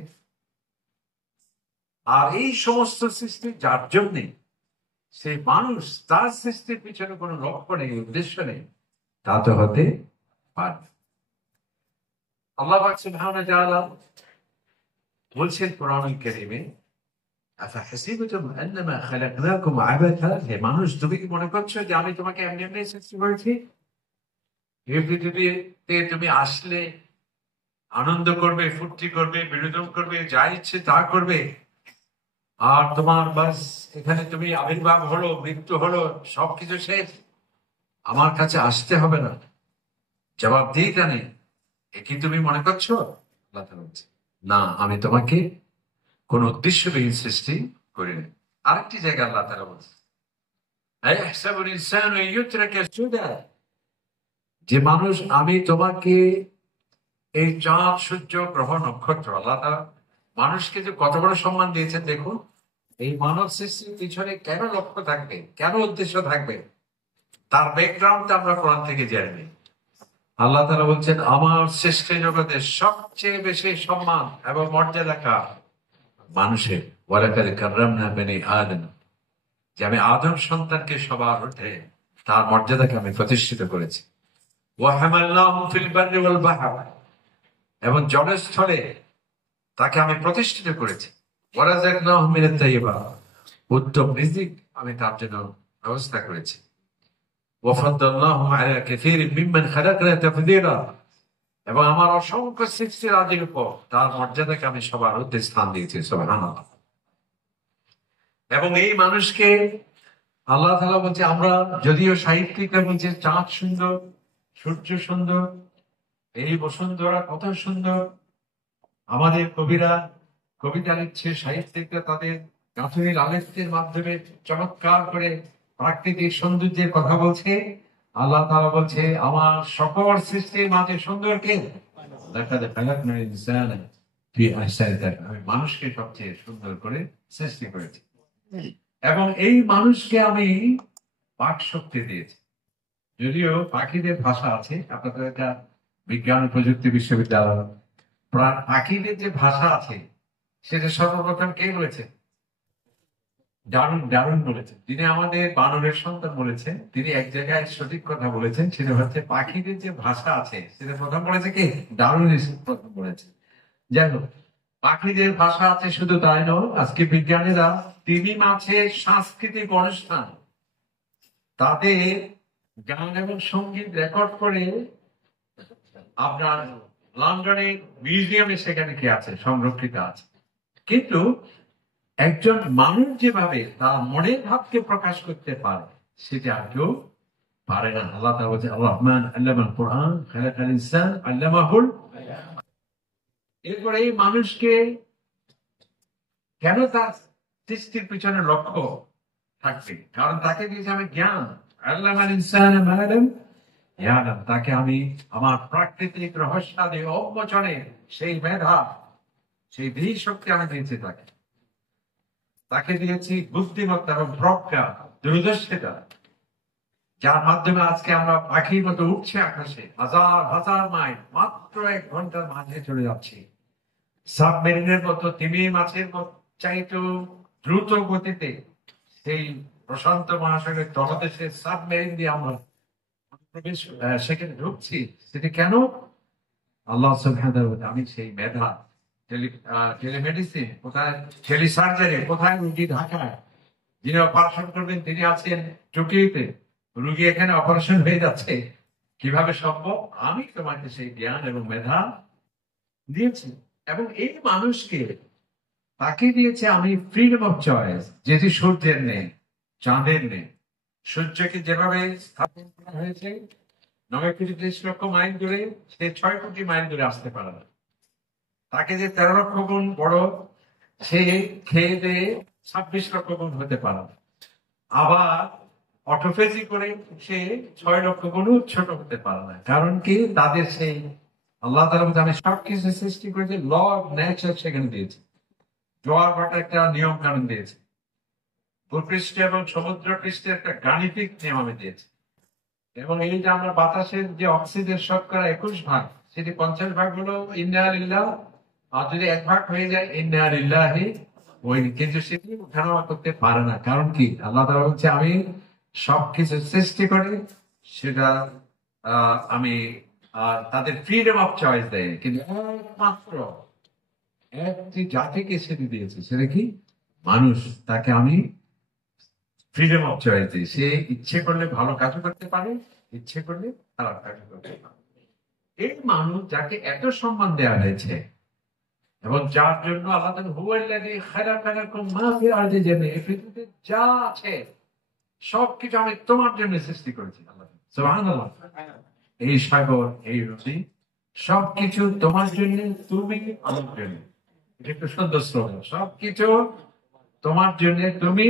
আর এই সমস্ত সৃষ্টি যার জন্যে সেই মানুষ তার সৃষ্টির পিছনে কোনো লক্ষ্য নেই, উদ্দেশ্য নেই, তা তো হতে পারে। আল্লাহ পাক সুবহানাহু ওয়া তাআলা বলছেন কোরআনুল কারীমে, আফাহাসিবতুম আন্নামা খালাকনাকুম আবাথা, হে মানুষ তুমি কি মনে করছো যে আমি তোমাকে এমনি এমনি সৃষ্টি করেছি? এই পৃথিবীতে তুমি আসলে আনন্দ করবে, ফুর্তি করবে, বিনোদন করবে, যা ইচ্ছে তা করবে, আর তোমার বাস এখানে তুমি আবির্ভাব হলো, মৃত্যু হলো, সবকিছু শেষ, আমার কাছে আসতে হবে না, জবাব দিই তা নেই, এ কি তুমি মনে করছো? আল্লাহ তাআলা বলছে, না, আমি তোমাকে কোন উদ্দেশ্যবিহীন সৃষ্টি করিনি। আরেকটি জায়গায় আল্লাহ তাআলা বলছে, আয়াহসাবুল ইনসানু ইউতরাকা সুদা, যে মানুষ আমি তোমাকে এই চাঁদ, সূর্য, গ্রহ, নক্ষত্র, আল্লাহ তাআলা মানুষকে যে কত বড় সম্মান দিয়েছেন দেখুন। এই মানব সৃষ্টির পিছনে কেন লক্ষ্য থাকবে, কেন উদ্দেশ্য থাকবে, তার ব্যাকগ্রাউন্ডটা আমরা কোরআন থেকে জেনে। আল্লাহ তাআলা বলছেন, আমার সৃষ্টি জগতে সবচেয়ে বেশি সম্মান এবং মর্যাদা কার? মানুষের। ওয়ালাকাদ কাররামনা বনি আদম, যে আমি আদম সন্তানকে সবার ঊর্ধ্বে তার মর্যাদাকে আমি প্রতিষ্ঠিত করেছি। ওয়া হামালনাহুম ফিল বাররি ওয়াল বাহর, এবং জলস্থলে তাকে আমি প্রতিষ্ঠিত করেছি। ওয়া রাযাকনাহুম মিনাত তাইয়্যিবাত, উত্তম রিজিক আমি তার জন্য ব্যবস্থা করেছি। ওয়া ফাদ্দালনাহুম আলা কাসীরিন মিম্মান খালাকনা তাফদীলা, এবং আমার অসংখ্য সৃষ্টির আদির উপর তার মর্যাদাকে আমি সবার ঊর্ধ্বে স্থান দিয়েছি। সুবহানাল্লাহ। এবং এই মানুষকে আল্লাহ তাআলা বলছে, আমরা যদিও সাহিত্যিকরা বলছে চাঁদ সুন্দর, সূর্য সুন্দর, এই বসুন্ধরা কত সুন্দর, আমাদের কবিরা কবিতা লিখছে, সাহিত্যিকরা তাদের গাঁথনির আলেখ্যের মাধ্যমে চমৎকার করে প্রাকৃতিক সৌন্দর্যের কথা বলছে। আল্লাহ তাআলা বলছে, আমার সকল সৃষ্টির মাঝে সুন্দর কে? লাকাদ খালাকনাল ইনসানা ফি আহসানি তাকওয়িম, আমি মানুষকে সবচেয়ে সুন্দর করে সৃষ্টি করেছি। এবং এই মানুষকে আমি বাক শক্তি দিয়েছি। যদিও পাখিদের ভাষা আছে, আপনাদের এটা বিজ্ঞান ও প্রযুক্তি বিশ্ববিদ্যালয়, পাখিদের যে ভাষা আছে সেটা সর্বপ্রথম কে বলেছে? ডারউইন বলেছেন। তিনি আমাদের বানরের সন্তান বলেছেন। তিনি এক জায়গায় সঠিক কথা বলেছেন, সেটা হচ্ছে পাখিদের যে ভাষা আছে সেটা প্রথম বলেছে কে? ডারউইন প্রথম বলেছে। যাই হোক, পাখিদের ভাষা আছে শুধু তাই নয়, আজকে বিজ্ঞানীরা তিমি মাছের সাংস্কৃতিক অনুষ্ঠান, তাদের গান এবং সঙ্গীত রেকর্ড করে আপনার লন্ডনের মিউজিয়ামে সেখানে কি আছে? সংরক্ষিত আছে। কিন্তু একজন মানুষ যেভাবে তার মনের ভাবকে প্রকাশ করতে পারে সেটা আর কেউ পারে না। আল্লাহ তাআলা বলছেন, আর রহমান আল্লামাল কুরআন খালাকাল ইনসান আল্লামাহুল বায়ান। এরপরে এই মানুষকে কেন তার সৃষ্টির পিছনে লক্ষ্য থাকবে? কারণ তাকে দিয়েছে আমি জ্ঞান, আল্লামাল ইনসানা মা লাম ইয়ালাম, তাকে আমি আমার প্রাকৃতিক রহস্যাদি অবচনে সেই মেধা, সেই ধীর শক্তি আমি দিয়েছি তাকে। তাকে দিয়েছি বুদ্ধিমত্তা এবং প্রজ্ঞা, দূরদর্শিতা, যার মাধ্যমে আজকে আমরা পাখির মতো উঠছে আকাশে, হাজার হাজার মাইল মাত্র 1 ঘন্টার মাঝে চলে যাচ্ছি। সাবমেরিনের মতো তিমি মাছের চাইতেও দ্রুত গতিতে সেই প্রশান্ত মহাসাগরের তলদেশে সাবমেরিন দিয়ে আমরা প্রবেশ সেখানে ঢুকছি। সেটা কেন? আল্লাহ সুবহানাহু ওয়া তাআলা আমি সেই মেধা, টেলিমেডিসিন কোথায়, টেলিসার্জারি কোথায়, রুগী ঢাকায়, যিনি অপারেশন করবেন তিনি আছেন টোকিওতে, রুগী এখানে অপারেশন হয়ে যাচ্ছে, কিভাবে সম্ভব? আমি তোমাকে সেই জ্ঞান এবং মেধা দিয়েছি। এবং এই মানুষকে, তাকে দিয়েছে আমি ফ্রিডম অফ চয়েস, যেটি সূর্যের নেই, চাঁদের নেই। সূর্যকে যেভাবে স্থাপন করা হয়েছে 9 কোটি 30 লক্ষ মাইল দূরে, সে 6 কোটি মাইল দূরে আসতে পারে না। তাকে যে 13 লক্ষ গুণ বড়, সে খেয়ে দিয়ে 26 লক্ষ গুণ হতে পারে না। আবার অটোফেজি করে সে 6 লক্ষ গুণ ছোট হতে পারে না। কারণ কি? তাদের সেই আল্লাহ তাআলা বলেন আমি সবকিছু সৃষ্টি করেছি, ল অফ নেচার সেখানে দিয়েছি, জোয়ার ভাটা একটা নিয়ম কানুন দিয়েছে, ভূপৃষ্ঠ এবং সমুদ্র পৃষ্ঠে একটা গাণিতিক নিয়ম আমি দিয়েছি। এবং এই যে আমরা বাতাসের যে অক্সিজেন শতকরা 21 ভাগ, সেটি 50 ভাগ হলো ইন্না লিল্লাহ, আর যদি 1 ভাগ হয়ে যায় ইন্না লিল্লাহি, ওই কিন্তু সেটি উঠানামা করতে পারে না। কারণ কি? আল্লাহ তাআলা বলছে আমি সবকিছু সৃষ্টি করি, সেটা আমি তাদের ফ্রিডম অফ চয়েস দেয়, কিন্তু একমাত্র একটি জাতিকে সেটি দিয়েছে, সেটা কি? মানুষ। তাকে আমি ফ্রিডম অফ চয়েস দিই, সে ইচ্ছে করলে ভালো কাজও করতে পারে, ইচ্ছে করলে খারাপ কাজও করতে পারে। এই মানুষ যাকে এত সম্মান দেওয়া হয়েছে এবং যার জন্য আল্লাহ তাআলা হুয়াল্লাযী খালাকালাকুম মা ফিল আরদি জামিআ, এই পৃথিবীতে যা আছে সবকিছু আমি তোমার জন্য সৃষ্টি করেছি। আল্লাহ সুবহানাল্লাহ। এই সাগর, এই নদী, সবকিছু তোমার জন্য, তুমি আমার জন্য। এটা একটু সুন্দর শ্লোক। সবকিছু তোমার জন্য, তুমি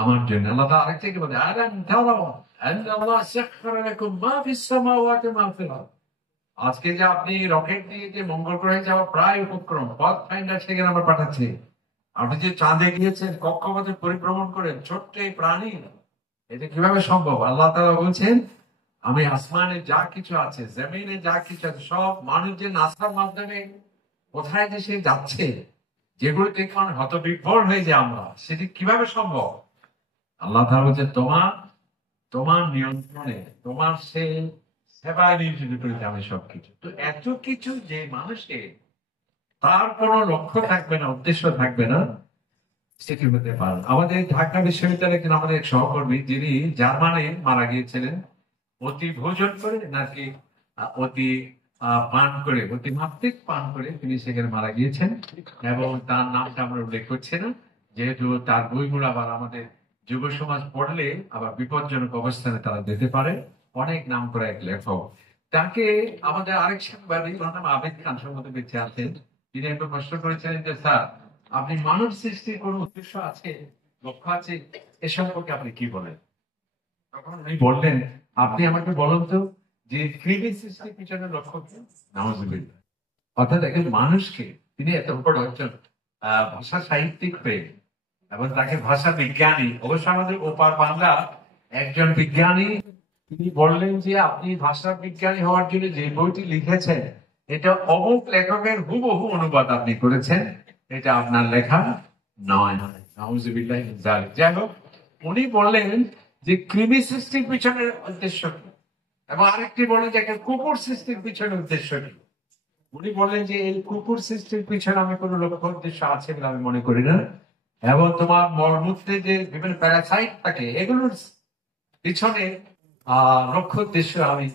আমার জন্য। আল্লাহ তাআলা আরেক থেকে বলে আলাম তারাউ আন্নাল্লাহ সাখখারা লাকুম মা ফিস সামাওয়াতি মা ফিল আরদ। আজকে যে আপনি রকেট দিয়ে যে মঙ্গল গ্রহে যাওয়া প্রায় উপক্রম, পথ ফাইন্ডার সেখানে আমরা পাঠাচ্ছি, আপনি যে চাঁদে গিয়েছেন, কক্ষপথে পরিভ্রমণ করেন, ছোট্ট এই প্রাণী, এটা কিভাবে সম্ভব? আল্লাহ তাআলা বলছেন আমি আসমানে যা কিছু আছে, জমিনে যা কিছু আছে, সব মানুষ যে নাসার মাধ্যমে কোথায় যে সে যাচ্ছে, যেগুলো দেখে অনেক হতবিহ্বল হয়ে যায় আমরা, সেটি কিভাবে সম্ভব? আল্লাহ তাআলা বলছে তোমার নিয়ন্ত্রণে, তোমার সেই সেবায় নিয়োজিত করেছি আমি সবকিছু। তো এত কিছু যে মানুষকে তার কোনো লক্ষ্য থাকবে না, উদ্দেশ্য থাকবে না, সেটি হতে পারে। আমাদের ঢাকা বিশ্ববিদ্যালয়ে কিন্তু আমাদের এক সহকর্মী, যিনি জার্মানে মারা গিয়েছিলেন অতি ভোজন করে, নাকি অতি পান করে, অতিমাত্রিক পান করে তিনি সেখানে মারা গিয়েছেন। এবং তার নামটা আমরা উল্লেখ করছি না, যেহেতু তার বইগুলো আবার আমাদের যুব সমাজ পড়লে আবার বিপজ্জনক অবস্থানে তারা যেতে পারে। অনেক নাম করা এক লেখক। তাকে আমাদের আরেক সাংবাদিক, ওনার নাম আবেদ খান, সম্ভবত বেঁচে আছেন, তিনি একটু প্রশ্ন করেছিলেন যে স্যার, আপনি মানব সৃষ্টির কোন উদ্দেশ্য আছে, লক্ষ্য আছে, এ সম্পর্কে আপনি কি বলেন? তখন উনি বললেন আপনি আমাকে বলুন তো যে কৃমি সৃষ্টির পিছনে লক্ষ্য কি? নাউজুবিল্লাহ। অর্থাৎ একজন মানুষকে, তিনি এত বড় একজন ভাষা সাহিত্যিক হয়ে, এবং তাকে ভাষা বিজ্ঞানী, অবশ্য আমাদের ওপার বাংলা একজন বিজ্ঞানী, তিনি বললেন যে আপনি ভাষা বিজ্ঞানী হওয়ার জন্য যে বইটি লিখেছেন, এটা অমুক লেখকের হুবহু অনুবাদ আপনি করেছেন, এটা আপনার লেখা নয়। নাউজুবিল্লাহ মিন যালিক। যাই হোক, উনি বললেন যে কৃমি সৃষ্টির পিছনের উদ্দেশ্য কি, এবং আরেকটি বলেন যে একটা কুকুর সৃষ্টির পিছনের উদ্দেশ্য কি। উনি বললেন যে এই কুকুর সৃষ্টির পিছনে আমি কোনো লক্ষ্য উদ্দেশ্য আছে বলে আমি মনে করি না, এবং তোমার মলমূত্রে যে বিভিন্ন প্যারাসাইট থাকে, এগুলোর পিছনে লক্ষ্য উদ্দেশ্য আমি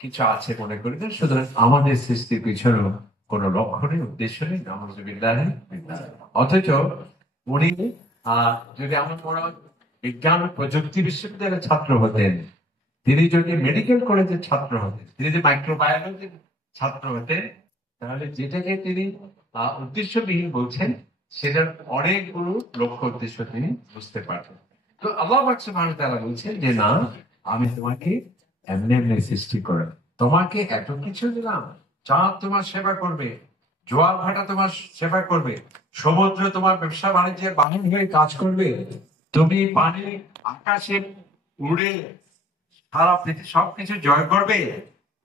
কিছু আছে মনে করি না। সুতরাং আমাদের সৃষ্টির পিছনে কোনো লক্ষ্য নেই, উদ্দেশ্য নেই। নাউজুবিল্লাহ। অথচ উনি যদি আমার মনে হয় বিজ্ঞান ও প্রযুক্তি বিশ্ববিদ্যালয়ের ছাত্র হতেন, তিনি যদি মেডিকেল কলেজের ছাত্র হতেন, তিনি যদি মাইক্রোবায়োলজির ছাত্র হতেন, তাহলে যেটাকে তিনি উদ্দেশ্যবিহীন বলছেন, সেটার অনেকগুলো লক্ষ্য উদ্দেশ্য তিনি বুঝতে পারতেন। তো আল্লাহ পাক সুবহানাহু ওয়া তাআলা বলছেন যে না, আমি তোমাকে এমনি এমনি সৃষ্টি করে তোমাকে এত কিছু দিলাম। চাঁদ তোমার সেবা করবে, জোয়ার ভাটা তোমার সেবা করবে, সমুদ্র তোমার ব্যবসা বাণিজ্যের বাহন হয়ে কাজ করবে, তুমি পানি আকাশে উড়ে সারা পৃথিবী সবকিছু জয় করবে।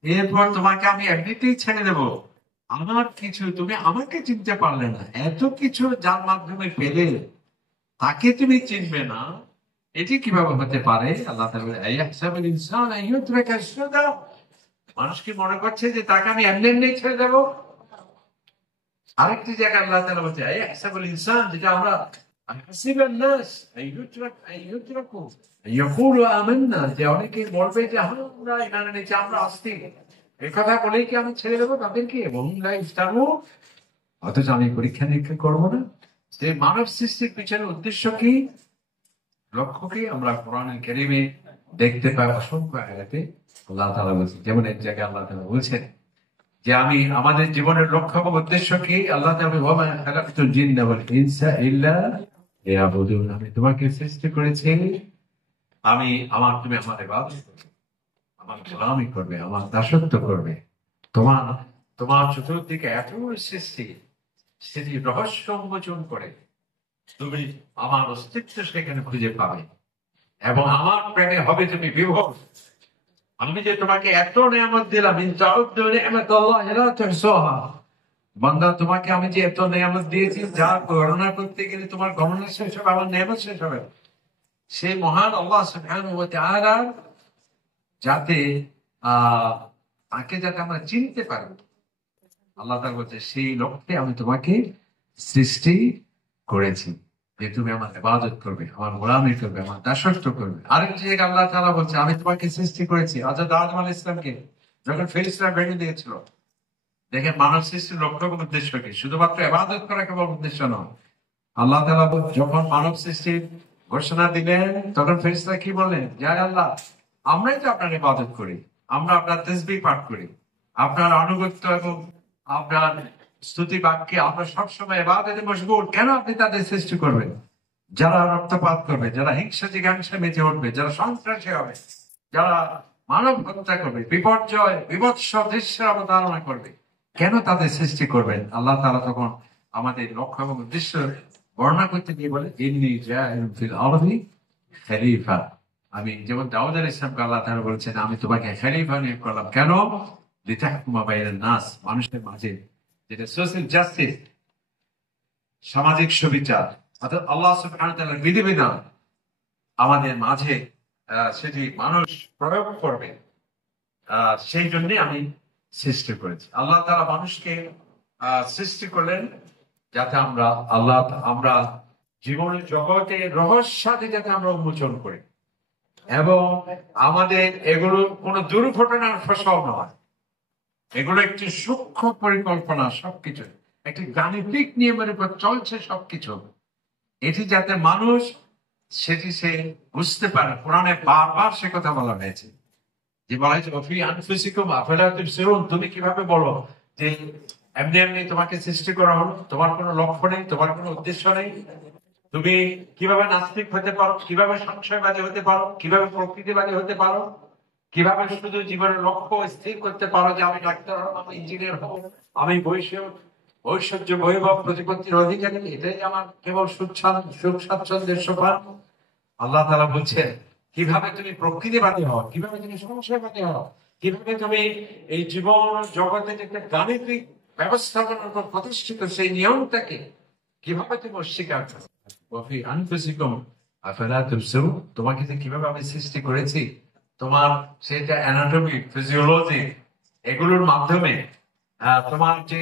এরপর তোমাকে আমি এমনিতেই ছেড়ে দেব। আমার কিছু তুমি আমাকে চিনতে পারলে না, এত কিছু যার মাধ্যমে পেলে তাকে তুমি চিনবে না, এটি কিভাবে হতে পারে? আল্লাহ তাআলা বলেন, আইয়াহসাবুল ইনসানু আন ইউতরাকা সুদা। মানুষ কি মনে করছে যে তাকে আমি এমনি এমনি ছেড়ে দেবো? আরেকটি জায়গায় আল্লাহ তাআলা বলছে, আইয়াহসাবুল ইনসান, যেটা আমরা আইহাসিবান নাস আইয়ুতরাকু ইয়াকুলু আমান্না, যে অনেকে বলবে যে হ্যাঁ আমরা ইমান এনেছি, আমরা আস্তি, এই কথা বলেই কি আমি ছেড়ে দেবো তাদেরকে? এবং অথচ আমি পরীক্ষা নিরীক্ষা করবো না। যে মানব সৃষ্টির পিছনে উদ্দেশ্য কি, লক্ষ্য কি, আমরা কোরআনুল কারীমে দেখতে পাই অসংখ্য আয়াতে আল্লাহ তাআলা বলছেন। যেমন এক জায়গায় আল্লাহ তাআলা বলছেন যে আমি আমাদের জীবনের লক্ষ্য এবং উদ্দেশ্য কি, আল্লাহ তাআলা বলেন, ওয়া মা খালাকতুল জিন্না ওয়াল ইনসা ইল্লা লিয়াবুদুন। আমি তোমাকে সৃষ্টি করেছি, তুমি আমার ইবাদত করবে, আমার গোলামি করবে, আমার দাসত্ব করবে। তোমার তোমার চতুর্দিকে এত সৃষ্টি, সেটি রহস্য উন্মোচন করে তুমি আমার অস্তিত্ব সেখানে খুঁজে পাবে এবং আমার প্রেমে হবে তুমি বিভোর। আমি যে তোমাকে এত নিয়ামত দিলাম, বান্দা তোমাকে আমি যে এত নিয়ামত দিয়েছি, যা গণনা করতে গেলে তোমার গণনা শেষ হবে, আমার নিয়ামত শেষ হবে। সেই মহান আল্লাহ সুবহানাহু ওয়া তাআলা যাতে তাকে যাতে আমরা চিনতে পারি, আল্লাহ তাআলা বলছে সেই লক্ষ্যে আমি তোমাকে সৃষ্টি করেছি, যে তুমি আমার ইবাদত করবে, আমার গোলামি করবে, আমার দাসত্ব করবে। আরেকটি জায়গায় আল্লাহ তাআলা বলছে আমি তোমাকে সৃষ্টি করেছি, হযরত আদম আলাইহিস সালামকে যখন ফেরেশতারা ভেঙে দিয়েছিল। দেখেন মানব সৃষ্টির লক্ষ্য এবং উদ্দেশ্য কি, শুধুমাত্র ইবাদত করা কেবল উদ্দেশ্য নয়। আল্লাহ তাআলা যখন মানব সৃষ্টির ঘোষণা দিলেন, তখন ফেরেশতারা কি বললেন, যে আল্লাহ, আমরাই তো আপনার ইবাদত করি, আমরা আপনার তাসবিহ পাঠ করি, আপনার আনুগত্য এবং আপনার স্তুতি বাক্যে আমরা সবসময় ইবাদতে মশগুল, কেন আপনি তাদের সৃষ্টি করবেন যারা রক্তপাত করবে, যারা হিংসা জিজ্ঞাসা মেতে উঠবে, যারা সন্ত্রাসী হবে, যারা মানব হত্যা করবে, বিপর্যয় বিভৎস দৃশ্যের অবতারণা করবে, কেন তাদের সৃষ্টি করবেন? আল্লাহ তাআলা তখন আমাদের লক্ষ্য এবং উদ্দেশ্য বর্ণনা করতে গিয়ে বলে, ইন্নী জাইলুন ফিল আরদি খলিফা। আমি যেমন দাউদ আলাইহিস সালামকে আল্লাহ তাআলা বলেছেন আমি তোমাকে খলিফা নিয়োগ করলাম, কেন? লিতাহকুমা বাইনান নাস, মানুষের মাঝে যেটা সোশ্যাল জাস্টিস, সামাজিক সুবিচার, অর্থাৎ আল্লাহ সুবহানাহু ওয়া তাআলার বিধিবিধান আমাদের মাঝে সেটি মানুষ প্রয়োগ করবে, সেই জন্য আমি সৃষ্টি করেছি। আল্লাহ তাআলা মানুষকে সৃষ্টি করলেন যাতে আমরা জীবনের জগতে রহস্যাদি যাতে আমরা উন্মোচন করি এবং আমাদের এগুলো কোনো দুর্ঘটনার ফসল নয়, এগুলো একটি সূক্ষ্ম পরিকল্পনা, সবকিছু একটি গাণিতিক নিয়মের উপর চলছে সবকিছু। এটি যাতে মানুষ সেটি সে বুঝতে পারে। কোরআনে বারবার সে কথা বলা হয়েছে, যে বলা হয়েছে ফি আনফুসিকুম আফালা তুবসিরুন, তুমি কিভাবে বলো যে এমনি এমনি তোমাকে সৃষ্টি করা হলো, তোমার কোনো লক্ষ্য নেই, তোমার কোনো উদ্দেশ্য নেই, তুমি কিভাবে নাস্তিক হতে পারো, কিভাবে সংশয়বাদী হতে পারো, কিভাবে প্রকৃতিবাদী হতে পারো, কিভাবে শুধু জীবনের লক্ষ্য স্থির করতে পারো যে আমি ডাক্তার হবো, আমি ইঞ্জিনিয়ার হবো, আমি ঐশ্বর্য বৈভব প্রতিপত্তির অধিকারী, এটাই আমার কেবল সুখ স্বাচ্ছন্দ্যের সোপান। আল্লাহ তাআলা বলছেন কিভাবে তুমি প্রকৃতিবাদী হও, কিভাবে তুমি সংশয়বাদী হও, কিভাবে তুমি এই জীবন জগতে যে একটা গাণিতিক ব্যবস্থাপনার উপর প্রতিষ্ঠিত সেই নিয়মটাকে কিভাবে তুমি অস্বীকার করো। তোমাকে যে কিভাবে আমি সৃষ্টি করেছি, তোমার সেটা অ্যানাটমি, ফিজিওলজি, এগুলোর মাধ্যমে তোমার যে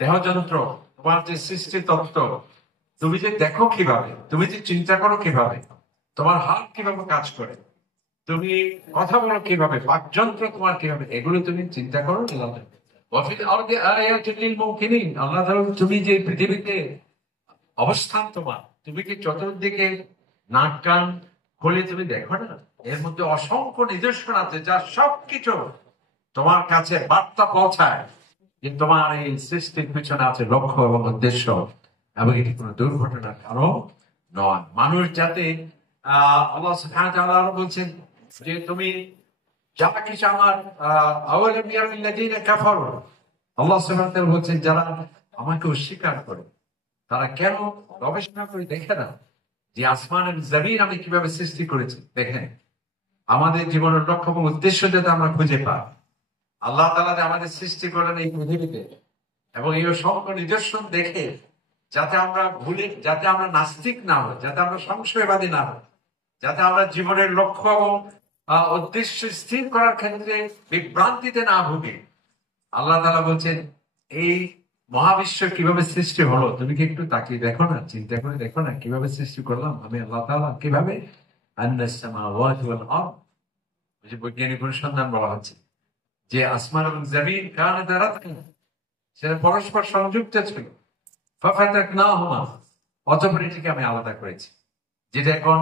দেহযন্ত্র, তোমার যে সৃষ্টি তত্ত্ব, তুমি যে দেখো কিভাবে, তুমি যে চিন্তা করো কিভাবে, তোমার হাত কিভাবে কাজ করে, তুমি কথা বলো কিভাবে, বাকযন্ত্র তোমার কিভাবে, এগুলো তুমি চিন্তা করো। আল্লাহ তাআলা তুমি যে পৃথিবীতে অবস্থান তোমার, তুমি কি চতুর্দিকে নাক কান খুলে তুমি দেখো না? এর মধ্যে অসংখ্য নিদর্শন আছে যা সবকিছু তোমার কাছে বার্তা পৌঁছায় যে তোমার এই সৃষ্টির পিছনে আছে লক্ষ্য এবং উদ্দেশ্য, এবং এটি কোনো দুর্ঘটনার কারণ নয়। মানুষ যাতে আল্লাহ সুবহানাহু ওয়া তাআলা বলছেন যে তুমি যা কিছু আমার আওয়ালাম ইয়ামিল্লাযীনা কাফারু, আল্লাহ সুবহানাহু ওয়া তাআলা বলছেন যারা আমাকে অস্বীকার করে তারা কেন গবেষণা করে দেখে না যে আসমান এবং জমিন আমি কিভাবে সৃষ্টি করেছি। দেখেন, আমাদের জীবনের লক্ষ্য এবং উদ্দেশ্য যাতে আমরা খুঁজে পাই। আল্লাহ তাআলা যে আমাদের সৃষ্টি করেন এই পৃথিবীতে এবং এই অসংখ্য নিদর্শন দেখে যাতে আমরা যাতে আমরা নাস্তিক না হই, যাতে আমরা সংশয়বাদী না হই, যাতে আমরা জীবনের লক্ষ্য এবং উদ্দেশ্য স্থির করার ক্ষেত্রে বিভ্রান্তিতে না ভুগি। আল্লাহ তাআলা বলছেন এই মহাবিশ্ব কিভাবে সৃষ্টি হলো তুমি কি একটু তাকিয়ে দেখো না, চিন্তা করে দেখো না কিভাবে সৃষ্টি করলাম আমি আল্লাহ তাআলা। কিভাবে? আন্নাস সামাওয়াতি ওয়াল আরদ, যে বৈজ্ঞানিক অনুসন্ধান বলা হচ্ছে যে আসমান এবং জমিন কানাতা রাতকান, সেটা পরস্পর সংযুক্ত ছিল। ফাফাতাকনাহুমা, অতঃপর এটিকে আমি আলাদা করেছি, যেটা এখন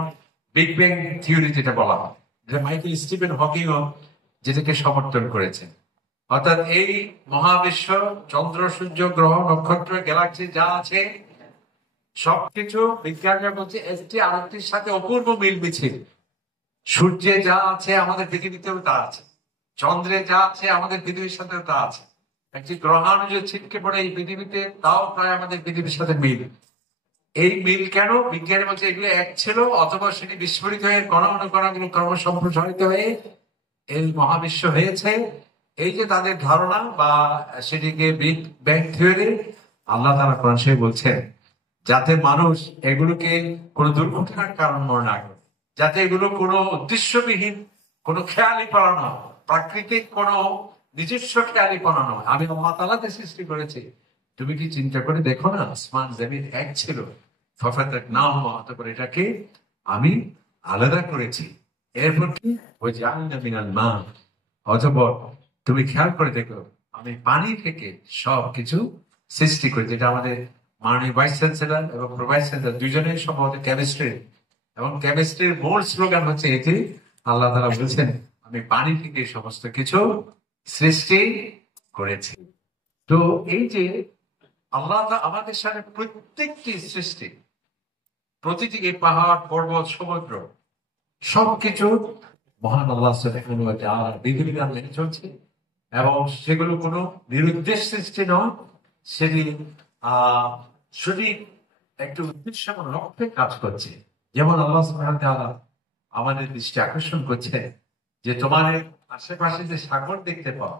বিগ ব্যাং থিওরি যেটা বলা হয়, যেটা মাইকেল স্টিফেন হকিংও যেটাকে সমর্থন করেছেন। অর্থাৎ এই মহাবিশ্ব, চন্দ্র, সূর্য, গ্রহ, নক্ষত্র, গ্যালাক্সি যা আছে সবকিছু বিজ্ঞানীরা বলছে একটি আরেকটির সাথে অপূর্ব মিল মিছিল। সূর্যে যা আছে আমাদের পৃথিবীতেও তা আছে, চন্দ্রে যা আছে আমাদের পৃথিবীর সাথেও তা আছে। একটি গ্রহাণু যে ছিটকে পড়ে এই পৃথিবীতে, তাও প্রায় আমাদের পৃথিবীর সাথে মিল। এই মিল কেন? বিজ্ঞানী বলছে এগুলো এক ছিল, অথবা সেটি বিস্ফোরিত হয়ে কণা অনুকণাগুলো ক্রমসম্প্রসারিত হয়ে এই মহাবিশ্ব হয়েছে। এই যে তাদের ধারণা বা সেটিকে বিগ ব্যাং থিওরি, আল্লাহ তাআলা কোরআন শরীফে বলছেন যাতে মানুষ এগুলোকে কোনো দুর্ঘটনার কারণ মনে না করে, যাতে এগুলো কোনো উদ্দেশ্যবিহীন কোনো খেয়ালিপনা নয়, প্রাকৃতিক কোনো নিজস্ব খেয়ালিপনা নয়। আমি আল্লাহ তাআলাকে সৃষ্টি করেছি। তুমি কি চিন্তা করে দেখো না, আসমান জমিন এক ছিল, ফাফাতাকনাহুমা, অতঃপর এটাকে আমি আলাদা করেছি। এরপর কি? ওই জাআলনা মিনাল মা, অতঃপর তুমি খেয়াল করে দেখো আমি পানি থেকে সবকিছু সৃষ্টি করি। যেটা আমাদের মাননীয় ভাইস চ্যান্সেলর এবং ভাইস চ্যান্সেলর দুজনেই সম্ভবত কেমিস্ট্রি, এবং কেমিস্ট্রির মূল স্লোগান হচ্ছে এটি। আল্লাহ তাআলা বলছেন আমি পানি থেকে সমস্ত কিছু সৃষ্টি করেছি। তো এই যে আল্লাহ আমাদের সাথে প্রত্যেকটি সৃষ্টি, প্রতিটি পাহাড়, পর্বত, সমুদ্র, সবকিছু মহান আল্লাহ সুবহানাহু ওয়া তাআলার বিধিবিধান মেনে চলছে, এবং সেগুলো কোনো নিরুদ্দেশ সৃষ্টি নয়। সেটি শুধু একটু উদ্দেশ্য এবং লক্ষ্যে কাজ করছে। যেমন আল্লাহ সুবহানাহু ওয়া তাআলা আমাদের দৃষ্টি আকর্ষণ করছে যে তোমাদের আশেপাশে যে সাগর দেখতে পাও,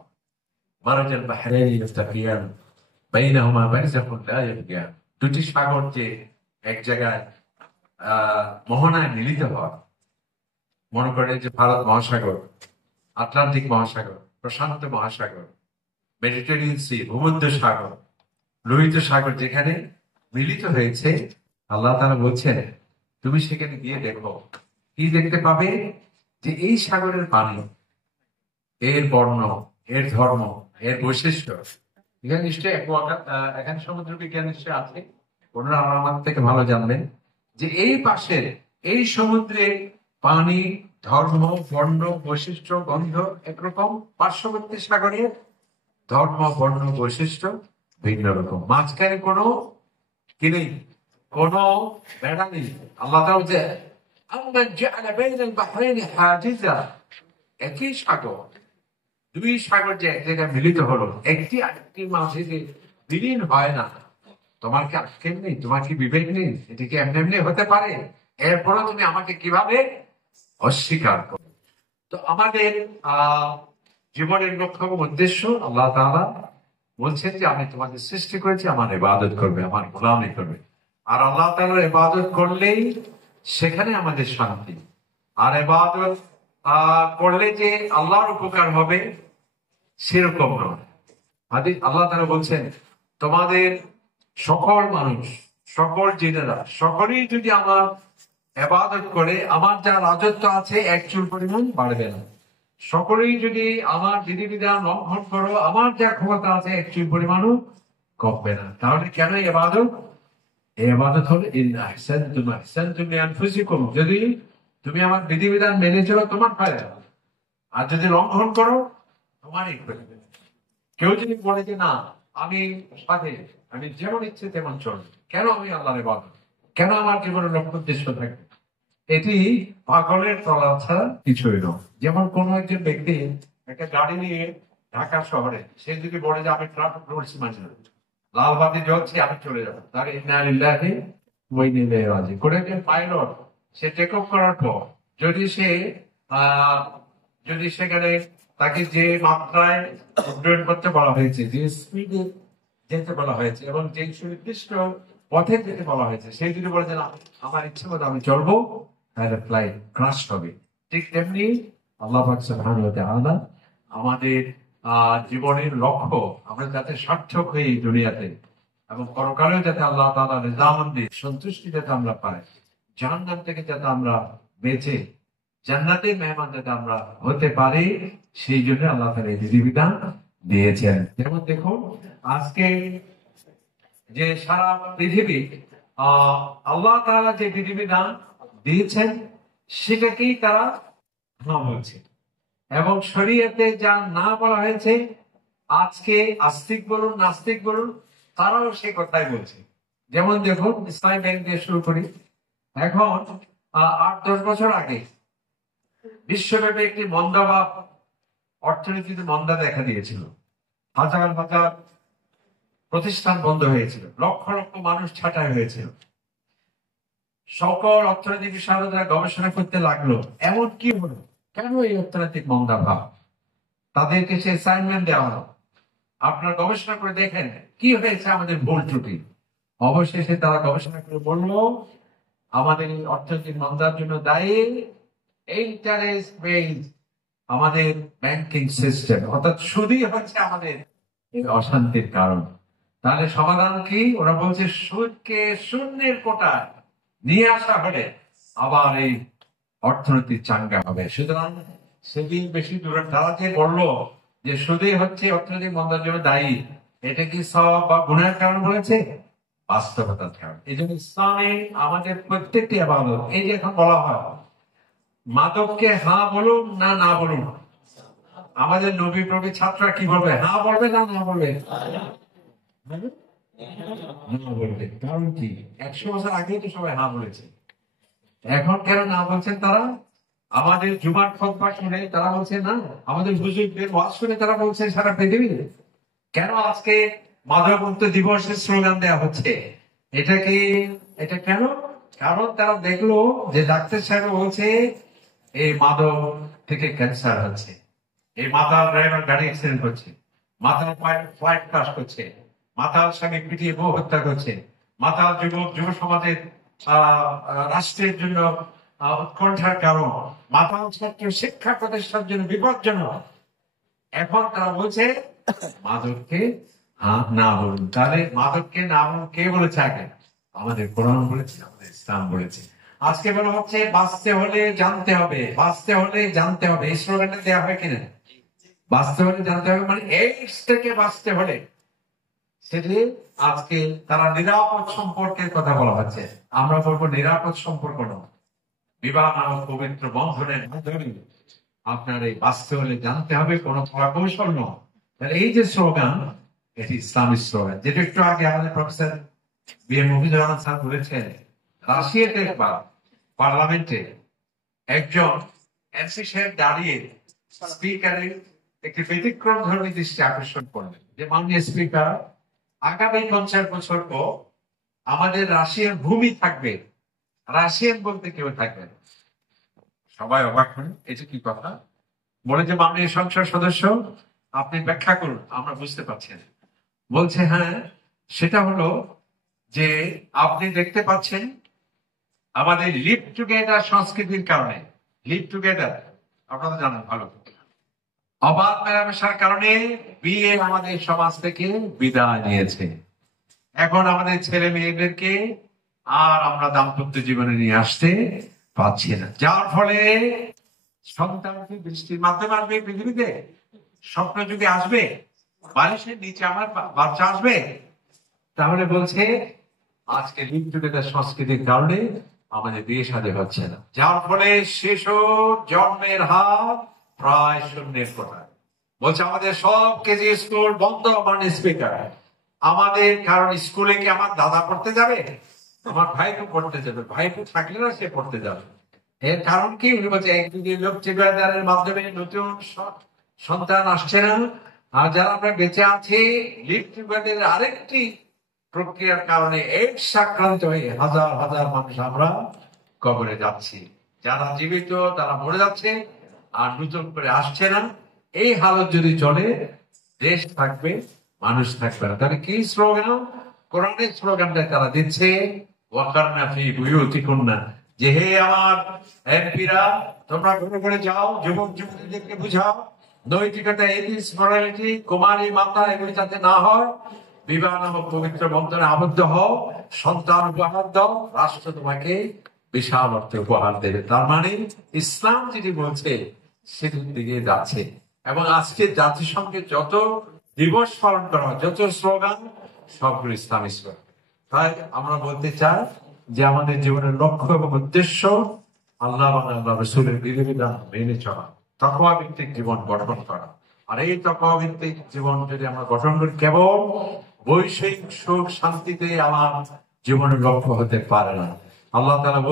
মারাজাল বাহরাইনি ইয়ালতাকিয়ান বাইনাহুমা বারযাখুন লা ইয়াবগিয়ান, দুটি সাগর যে এক জায়গায় মোহনায় মিলিত হয়। মনে করে যে ভারত মহাসাগর, আটলান্টিক মহাসাগর, প্রশান্ত মহাসাগর, মেডিটেরিয়ান সি, ভূমধ্য সাগর, লোহিত সাগর যেখানে মিলিত হয়েছে, আল্লাহ তাআলা বলছেন তুমি সেখানে গিয়ে দেখো, কি দেখতে পাবে? যে এই সাগরের পানি, এর বর্ণ, এর ধর্ম, এর বৈশিষ্ট্য, এখানে নিশ্চয়ই এখানে সমুদ্র বিজ্ঞান নিশ্চয় আছে, ওনারা আমার থেকে ভালো জানবেন যে এই পাশের এই সমুদ্রের পানি, ধর্ম, বর্ণ, বৈশিষ্ট্য, গন্ধ একরকম, পার্শ্ববর্তী সাগরের ধর্ম, বর্ণ, বৈশিষ্ট্য ভিন্ন রকম। মাঝখানে কোনো কি নেই, কোনো বেড়া নেই। আল্লাহ তাআলা যে আম্মান জাআলা বাইনাল বাহরাইনি হাজিজা, একই সাগর, দুই সাগর যে এক জায়গায় মিলিত হলো, একটি আরেকটির মাঝে যে বিলীন হয় না, তোমার কি আজকের নেই? তোমার কি বিবেক নেই? এটি কি এমনি এমনি হতে পারে? এরপরও তুমি আমাকে কিভাবে অস্বীকার করো? তো আমাদের জীবনের লক্ষ্য এবং উদ্দেশ্য, আল্লাহ তাআলা বলছেন যে আমি তোমাদের সৃষ্টি করেছি আমার ইবাদত করবে, আমার গোলামি করবে। আর আল্লাহ তাআলার ইবাদত করলেই সেখানে আমাদের শান্তি। আর ইবাদত করলে যে আল্লাহর উপকার হবে সেরকম নয়। আল্লাহ তাআলা বলছেন তোমাদের সকল মানুষ, সকল জিনেরা, সকলেই যদি আমার ইবাদত করে, আমার যা রাজত্ব আছে এক চুল পরিমাণ বাড়বে না। সকলেই যদি আমার বিধিবিধান লঙ্ঘন করো, আমার যা ক্ষমতা আছে এক চুল পরিমাণও কমবে না। তাহলে কেন ইবাদত? এই ইবাদত হলো ইন আহসানতুম আহসানতুম লিআনফুসিকুম, যদি তুমি আমার বিধিবিধান মেনে চলো তোমার ফায়দা, আর যদি লঙ্ঘন করো তোমারই ক্ষতি। কেউ যদি বলে যে না আমি সাথে, আমি যেমন ইচ্ছে তেমন চলবো, কেন আমি আল্লাহর ইবাদত, কেন আমার জীবনের লক্ষ্য উদ্দেশ্য থাকবে? এটি পাগলের চলা ছাড়া কিছুই নয়। যেমন কোন একজন ব্যক্তি একটা গাড়ি নিয়ে ঢাকা শহরে, সে যদি বলে যে আমি ট্রাফিক রুলস মানি না, লাল বাতি জ্বলছে আমি চলে যাবো, তার ইন্না লিল্লাহি ওয়া ইন্না ইলাইহি রাজিউন। কোন একজন পাইলট সে টেক অফ করার পর যদি সে আহ যদি সেখানে তাকে যে মাত্রায় উড্ডয়ন করতে বলা হয়েছে, যে স্পিডে যেতে বলা হয়েছে এবং যে সুনির্দিষ্ট পথে যেতে বলা হয়েছে, সেই যদি বলে যে না, আমার ইচ্ছে মতো আমি চলবো, তাহলে ফ্লাইট ক্রাশ হবে। ঠিক তেমনি আল্লাহ পাক সুবহানাহু ওয়া তাআলা আমাদের জীবনের লক্ষ্য আমরা যাতে সার্থক হই এই দুনিয়াতে, এবং পরকালেও যাতে আল্লাহ তাআলা রিজামন্দি সন্তুষ্টি যাতে আমরা পাই, জাহান্নাম থেকে যাতে আমরা বেঁচে জান্নাতের মেহমান যাতে আমরা হতে পারি, সেই জন্য আল্লাহ তাআলা এই বিধিবিধান দিয়েছেন। যেমন দেখুন, আজকে যে সারা পৃথিবী আল্লাহ তাআলা যে বিধিবিধান দিয়েছেন সেটাকেই তারা না বলছে, এবং শরীয়তে যা না বলা হয়েছে আজকে আস্তিক বলুন নাস্তিক বলুন তারাও সে কথাই বলছে। যেমন দেখুন, ইসলামী ব্যাংক দিয়ে শুরু করি। এখন 8-10 বছর আগে বিশ্বব্যাপী একটি মন্দাভাব, অর্থনীতিতে মন্দা দেখা দিয়েছিল। হাজার হাজার প্রতিষ্ঠান বন্ধ হয়েছিল, লক্ষ লক্ষ মানুষ ছাঁটাই হয়েছিল। সকল অর্থনৈতিক বিশারদরা গবেষণা করতে লাগলো এমন কি হলো, কেন এই অর্থনৈতিক মন্দাভাব। তাদেরকে সে অ্যাসাইনমেন্ট দেওয়া হলো, আপনার গবেষণা করে দেখেন কি হয়েছে আমাদের ভুল ত্রুটি। অবশেষে তারা গবেষণা করে বললো, আমাদের অর্থনৈতিক মন্দার জন্য দায়ী ইন্টারেস্ট বেসড আমাদের ব্যাংকিং সিস্টেম, অর্থাৎ সুদই হচ্ছে আমাদের এই অশান্তির কারণ। তাহলে সমাধান কি? ওরা বলছে সুদকে শূন্যের কোটা নিয়ে আসা হলে আবার এই অর্থনীতি চাঙ্গা হবে। সুতরাং সেদিন বেশি দূরে তারা যে বললো যে সুদই হচ্ছে অর্থনৈতিক মন্দার জন্য দায়ী, এটা কি সওয়াব বা গুনাহের কারণ বলেছে? বাস্তবতার কারণ। এই জন্য ইসলামে আমাদের প্রত্যেকটি ইবাদত, এই যে এখন বলা হয় মাদককে হ্যাঁ বলুন না না বলুন, আমাদের নবী প্রবীর ছাত্ররা কি বলবে? হ্যাঁ বলবে না না বলবে? না বলবে। কারণ কি? 100 বছর আগেই তো সবাই হ্যাঁ বলেছে। এখন কেন না বলছেন তারা? আমাদের জুমার খুতবা শুনে তারা বলছে না, আমাদের হুজুরদের ওয়াজ শুনে তারা বলছে সারা পৃথিবী। কেন আজকে মাদক মুক্ত দিবসের স্লোগান দেওয়া হচ্ছে? এটা কেন? কারণ তারা দেখলো যে ডাক্তার সাহেব বলছে এই মাদক থেকে ক্যান্সার হচ্ছে, এই মাতাল ড্রাইভার গাড়ি অ্যাক্সিডেন্ট করছে, মাতাল ফ্লাইট ক্রাশ করছে, মাতাল স্বামী পিটিয়ে বউ হত্যা করছে, মাতাল যুবক যুব সমাজের রাষ্ট্রের জন্য উৎকণ্ঠার কারণ, মাতাল ছাত্র শিক্ষা প্রতিষ্ঠার জন্য বিপজ্জনক। এখন তারা বলছে মাদককে না বলুন। তাহলে মাদককে না বলুন কে বলেছে আগে? আমাদের কোরআন বলেছে, আমাদের ইসলাম বলেছে। আজকে বলা হচ্ছে বাঁচতে হলে জানতে হবে, বাঁচতে হলে জানতে হবে। এই স্লোগানটা দেওয়া হয় কিনা? বাঁচতে হলে জানতে হবে, মানে এইডস থেকে বাঁচতে হলে সেটি আজকে তারা নিরাপদ সম্পর্কের কথা বলা হচ্ছে। আমরা বলবো নিরাপদ সম্পর্ক নয়, বিবাহ নামক পবিত্র বন্ধনের মাধ্যমে আপনার এই বাঁচতে হলে জানতে হবে, কোনো কৌশল নয়। তাহলে এই যে স্লোগান, এটি ইসলামিক স্লোগান, যেটা একটু আগে আমাদের professor B M. Mafizur Rahman sir বলেছেন। রাশিয়াতে একবার পার্লামেন্টে একজন এমপি সাহেব দাঁড়িয়ে স্পিকারের একটি ব্যতিক্রম ধর্মী দৃষ্টি আকর্ষণ করলেন যে, মাননীয় স্পিকার, আগামী 50 বছর পর আমাদের রাশিয়ার ভূমি থাকবে, রাশিয়ান বলতে কেউ থাকবে না। সবাই অবাক হন, এটা কি কথা? বলে যে মাননীয় সংসদ সদস্য, আপনি ব্যাখ্যা করুন, আমরা বুঝতে পারছি না। বলছে হ্যাঁ, সেটা হলো যে আপনি দেখতে পাচ্ছেন আমাদের লিভ টুগেদার সংস্কৃতির কারণে, লিভ টুগেদার আপনারা জানেন ভালো, অবাধ মেলামেশার কারণে বিয়ে আমাদের সমাজ থেকে বিদায় নিয়েছে। এখন আমাদের ছেলে মেয়েদেরকে আর আমরা দাম্পত্য জীবনে নিয়ে আসতে পারছি না, যার ফলে সন্তান কি বৃষ্টির মাধ্যমে আসবে পৃথিবীতে? স্বপ্ন যুগে আসবে? বালিশের নিচে আমার বাচ্চা আসবে? তাহলে বলছে আজকে লিভ টুগেদার সংস্কৃতির কারণে আমাদের বিয়ে শাদী হচ্ছে না, যার ফলে শিশু জন্মের হার প্রায় শূন্যের কোঠা। বলছে আমাদের সব কেজি স্কুল বন্ধ। মানে স্পিকার আমাদের, কারণ স্কুলে কি আমার দাদা পড়তে যাবে? আমার ভাইপো পড়তে যাবে, ভাইপো থাকলে না সে পড়তে যাবে। এর কারণ কি? উনি বলছে লক্ষ্মী ভান্ডারের মাধ্যমে নতুন সন্তান আসছে না, আর যারা আমরা বেঁচে আছি লক্ষ্মী ভান্ডারের আরেকটি প্রক্রিয়ার কারণে এইডস আক্রান্ত হয়ে হাজার হাজার মানুষ আমরা কবরে যাচ্ছি। যারা জীবিত তারা মরে যাচ্ছে, আর নতুন করে আসছে না। এই হালত যদি চলে, দেশ থাকবে, মানুষ থাকবে না। তাহলে কি স্লোগান? কোরআনের স্লোগানটা তারা দিচ্ছে, ওয়াকারনা ফি বুয়ুতিকুন্না, যে হে আমার এমপিরা, তোমরা ঘুরে ঘুরে যাও, যুবক যুবতীদেরকে বুঝাও নৈতিকতা, এথিক্স, মরালিটি, কুমারী মাতা এগুলি যাতে না হয়। বিবাহ নামক পবিত্র বন্ধনে আবদ্ধ হও, সন্তান উপহার দাও, রাষ্ট্র তোমাকে বিশাল অর্থে উপহার দেবে। তার মানে ইসলাম যেটি বলছে সেটির দিকে যাচ্ছে। এবং আজকে জাতিসংঘের যত দিবস পালন করা হয়, যত স্লোগান, সবগুলো ইসলামী স্লোগান। তাই আমরা বলতে চাই যে আমাদের জীবনের লক্ষ্য এবং উদ্দেশ্য আল্লাহ এবং আল্লাহ রসুলের বিধিবিধান মেনে চলা, তাকওয়া ভিত্তিক জীবন গঠন করা। আর এই তাকওয়া ভিত্তিক জীবন যদি আমরা গঠন করি, কেবল বৈষয়িক সুখ শান্তিতে আমার জীবনের লক্ষ্য হতে পারে না। আল্লাহ তাআলা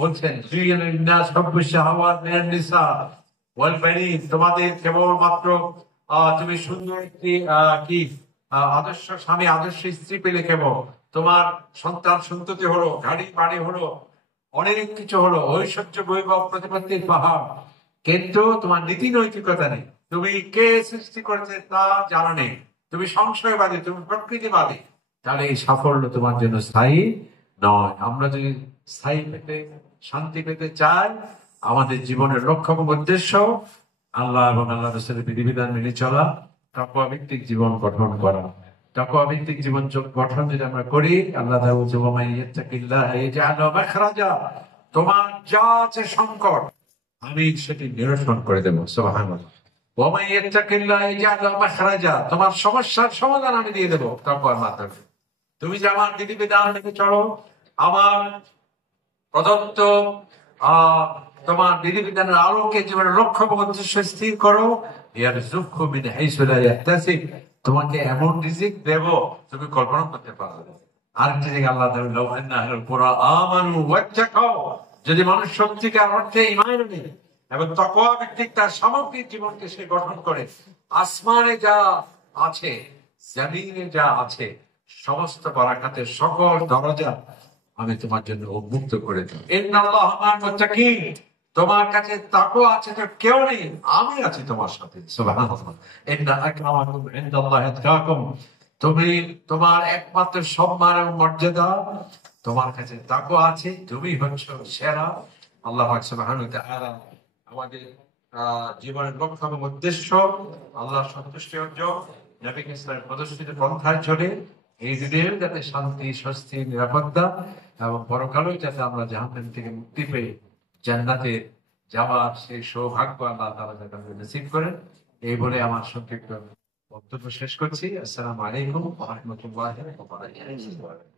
বলছেন তোমাদের কেবলমাত্র তুমি সুন্দর একটি আদর্শ স্বামী, আদর্শ স্ত্রী পেলে, কেবল তোমার সন্তান সন্ততি হলো, গাড়ি বাড়ি হলো, অনেক কিছু হলো, ঐশ্বর্য বৈভব প্রতিপত্তির পাহাড়, কিন্তু তোমার নীতি নৈতিকতা নেই, তুমি কে সৃষ্টি করেছে তা জানা নেই, তুমি সংশয়বাদী, তুমি প্রকৃতিবাদী, তাহলে এই সাফল্য তোমার জন্য স্থায়ী নয়। আমরা যদি স্থায়ী পেতে, শান্তি পেতে চাই, আমাদের জীবনের লক্ষ্য এবং উদ্দেশ্য আল্লাহ এবং আল্লাহ রসুলের বিধিবিধান মেনে চলা, তাকওয়া ভিত্তিক জীবন গঠন করা। তাকওয়া ভিত্তিক জীবন গঠন যদি আমরা করি, আল্লাহ তাআলা বলছেন ওয়া মান ইয়াত্তাকিল্লাহা ইয়াজআল লাহু মাখরাজা, তোমার যা আছে সংকট আমি সেটি নিরসন করে দেবো। সুবহানাল্লাহ। ওয়া মান ইয়াত্তাকিল্লাহা ইয়াজআল লাহু মাখরাজা, তোমার সমস্যার সমাধান আমি দিয়ে দেবো তাকওয়ার মাধ্যমে। তুমি যে আমার বিধিবিধান মেনে চলো, আমার প্রদত্ত তোমার বিধিবিধানের আলোকে জীবনের লক্ষ্য এবং উদ্দেশ্য স্থির করো, ইয়ারযুকহু মিন হাইসু লা ইয়াহতাসিব, তোমাকে এমন রিজিক দেব তুমি কল্পনা করতে পারবে না। আরেকটি জায়গায় আল্লাহ তাআলা লাউ আন্না আহলাল কুরআ আমানু ওয়াত্তাকাউ, যদি মানুষ সত্যিকার অর্থে ঈমান আনে এবং তাকওয়া ভিত্তিক তার সামগ্রিক জীবনকে সে গঠন করে, আসমানে যা আছে, জমিনে যা আছে, সমস্ত বারাকাতের সকল দরজা আমি তোমার জন্য উন্মুক্ত করে দেব। ইন্নাল্লাহা মা'আল মুত্তাকিন, তোমার কাছে তাকওয়া আছে তো কেউ নেই, আমি আছি তোমার সাথে। সুবহানাল্লাহ। ইন্না আকরামাকুম ইনদাল্লাহি আতকাকুম, তুমি তোমার একমাত্র সম্মান এবং মর্যাদা তোমার কাছে তাকওয়া আছে, তুমি হচ্ছো সেরা। আল্লাহ পাক সুবহানাহু ওয়া তাআলা আমাদের জীবনের লক্ষ্য এবং উদ্দেশ্য আল্লাহর সন্তুষ্টি অর্জন, নবী ইসলামের প্রদর্শিত পন্থায় চলে এই দুনিয়ার যাতে শান্তি, স্বস্তি, নিরাপত্তা এবং পরকালেও যাতে আমরা জাহান্নাম থেকে মুক্তি পেয়ে জান্নাতে যাওয়ার সেই সৌভাগ্য আল্লাহ তাআলা যাতে আমাদের নসিব করেন। এই বলে আমার সংক্ষিপ্ত বক্তব্য শেষ করছি। আসসালামু আলাইকুম ওয়া রাহমাতুল্লাহি ওয়া বারাকাতুহু।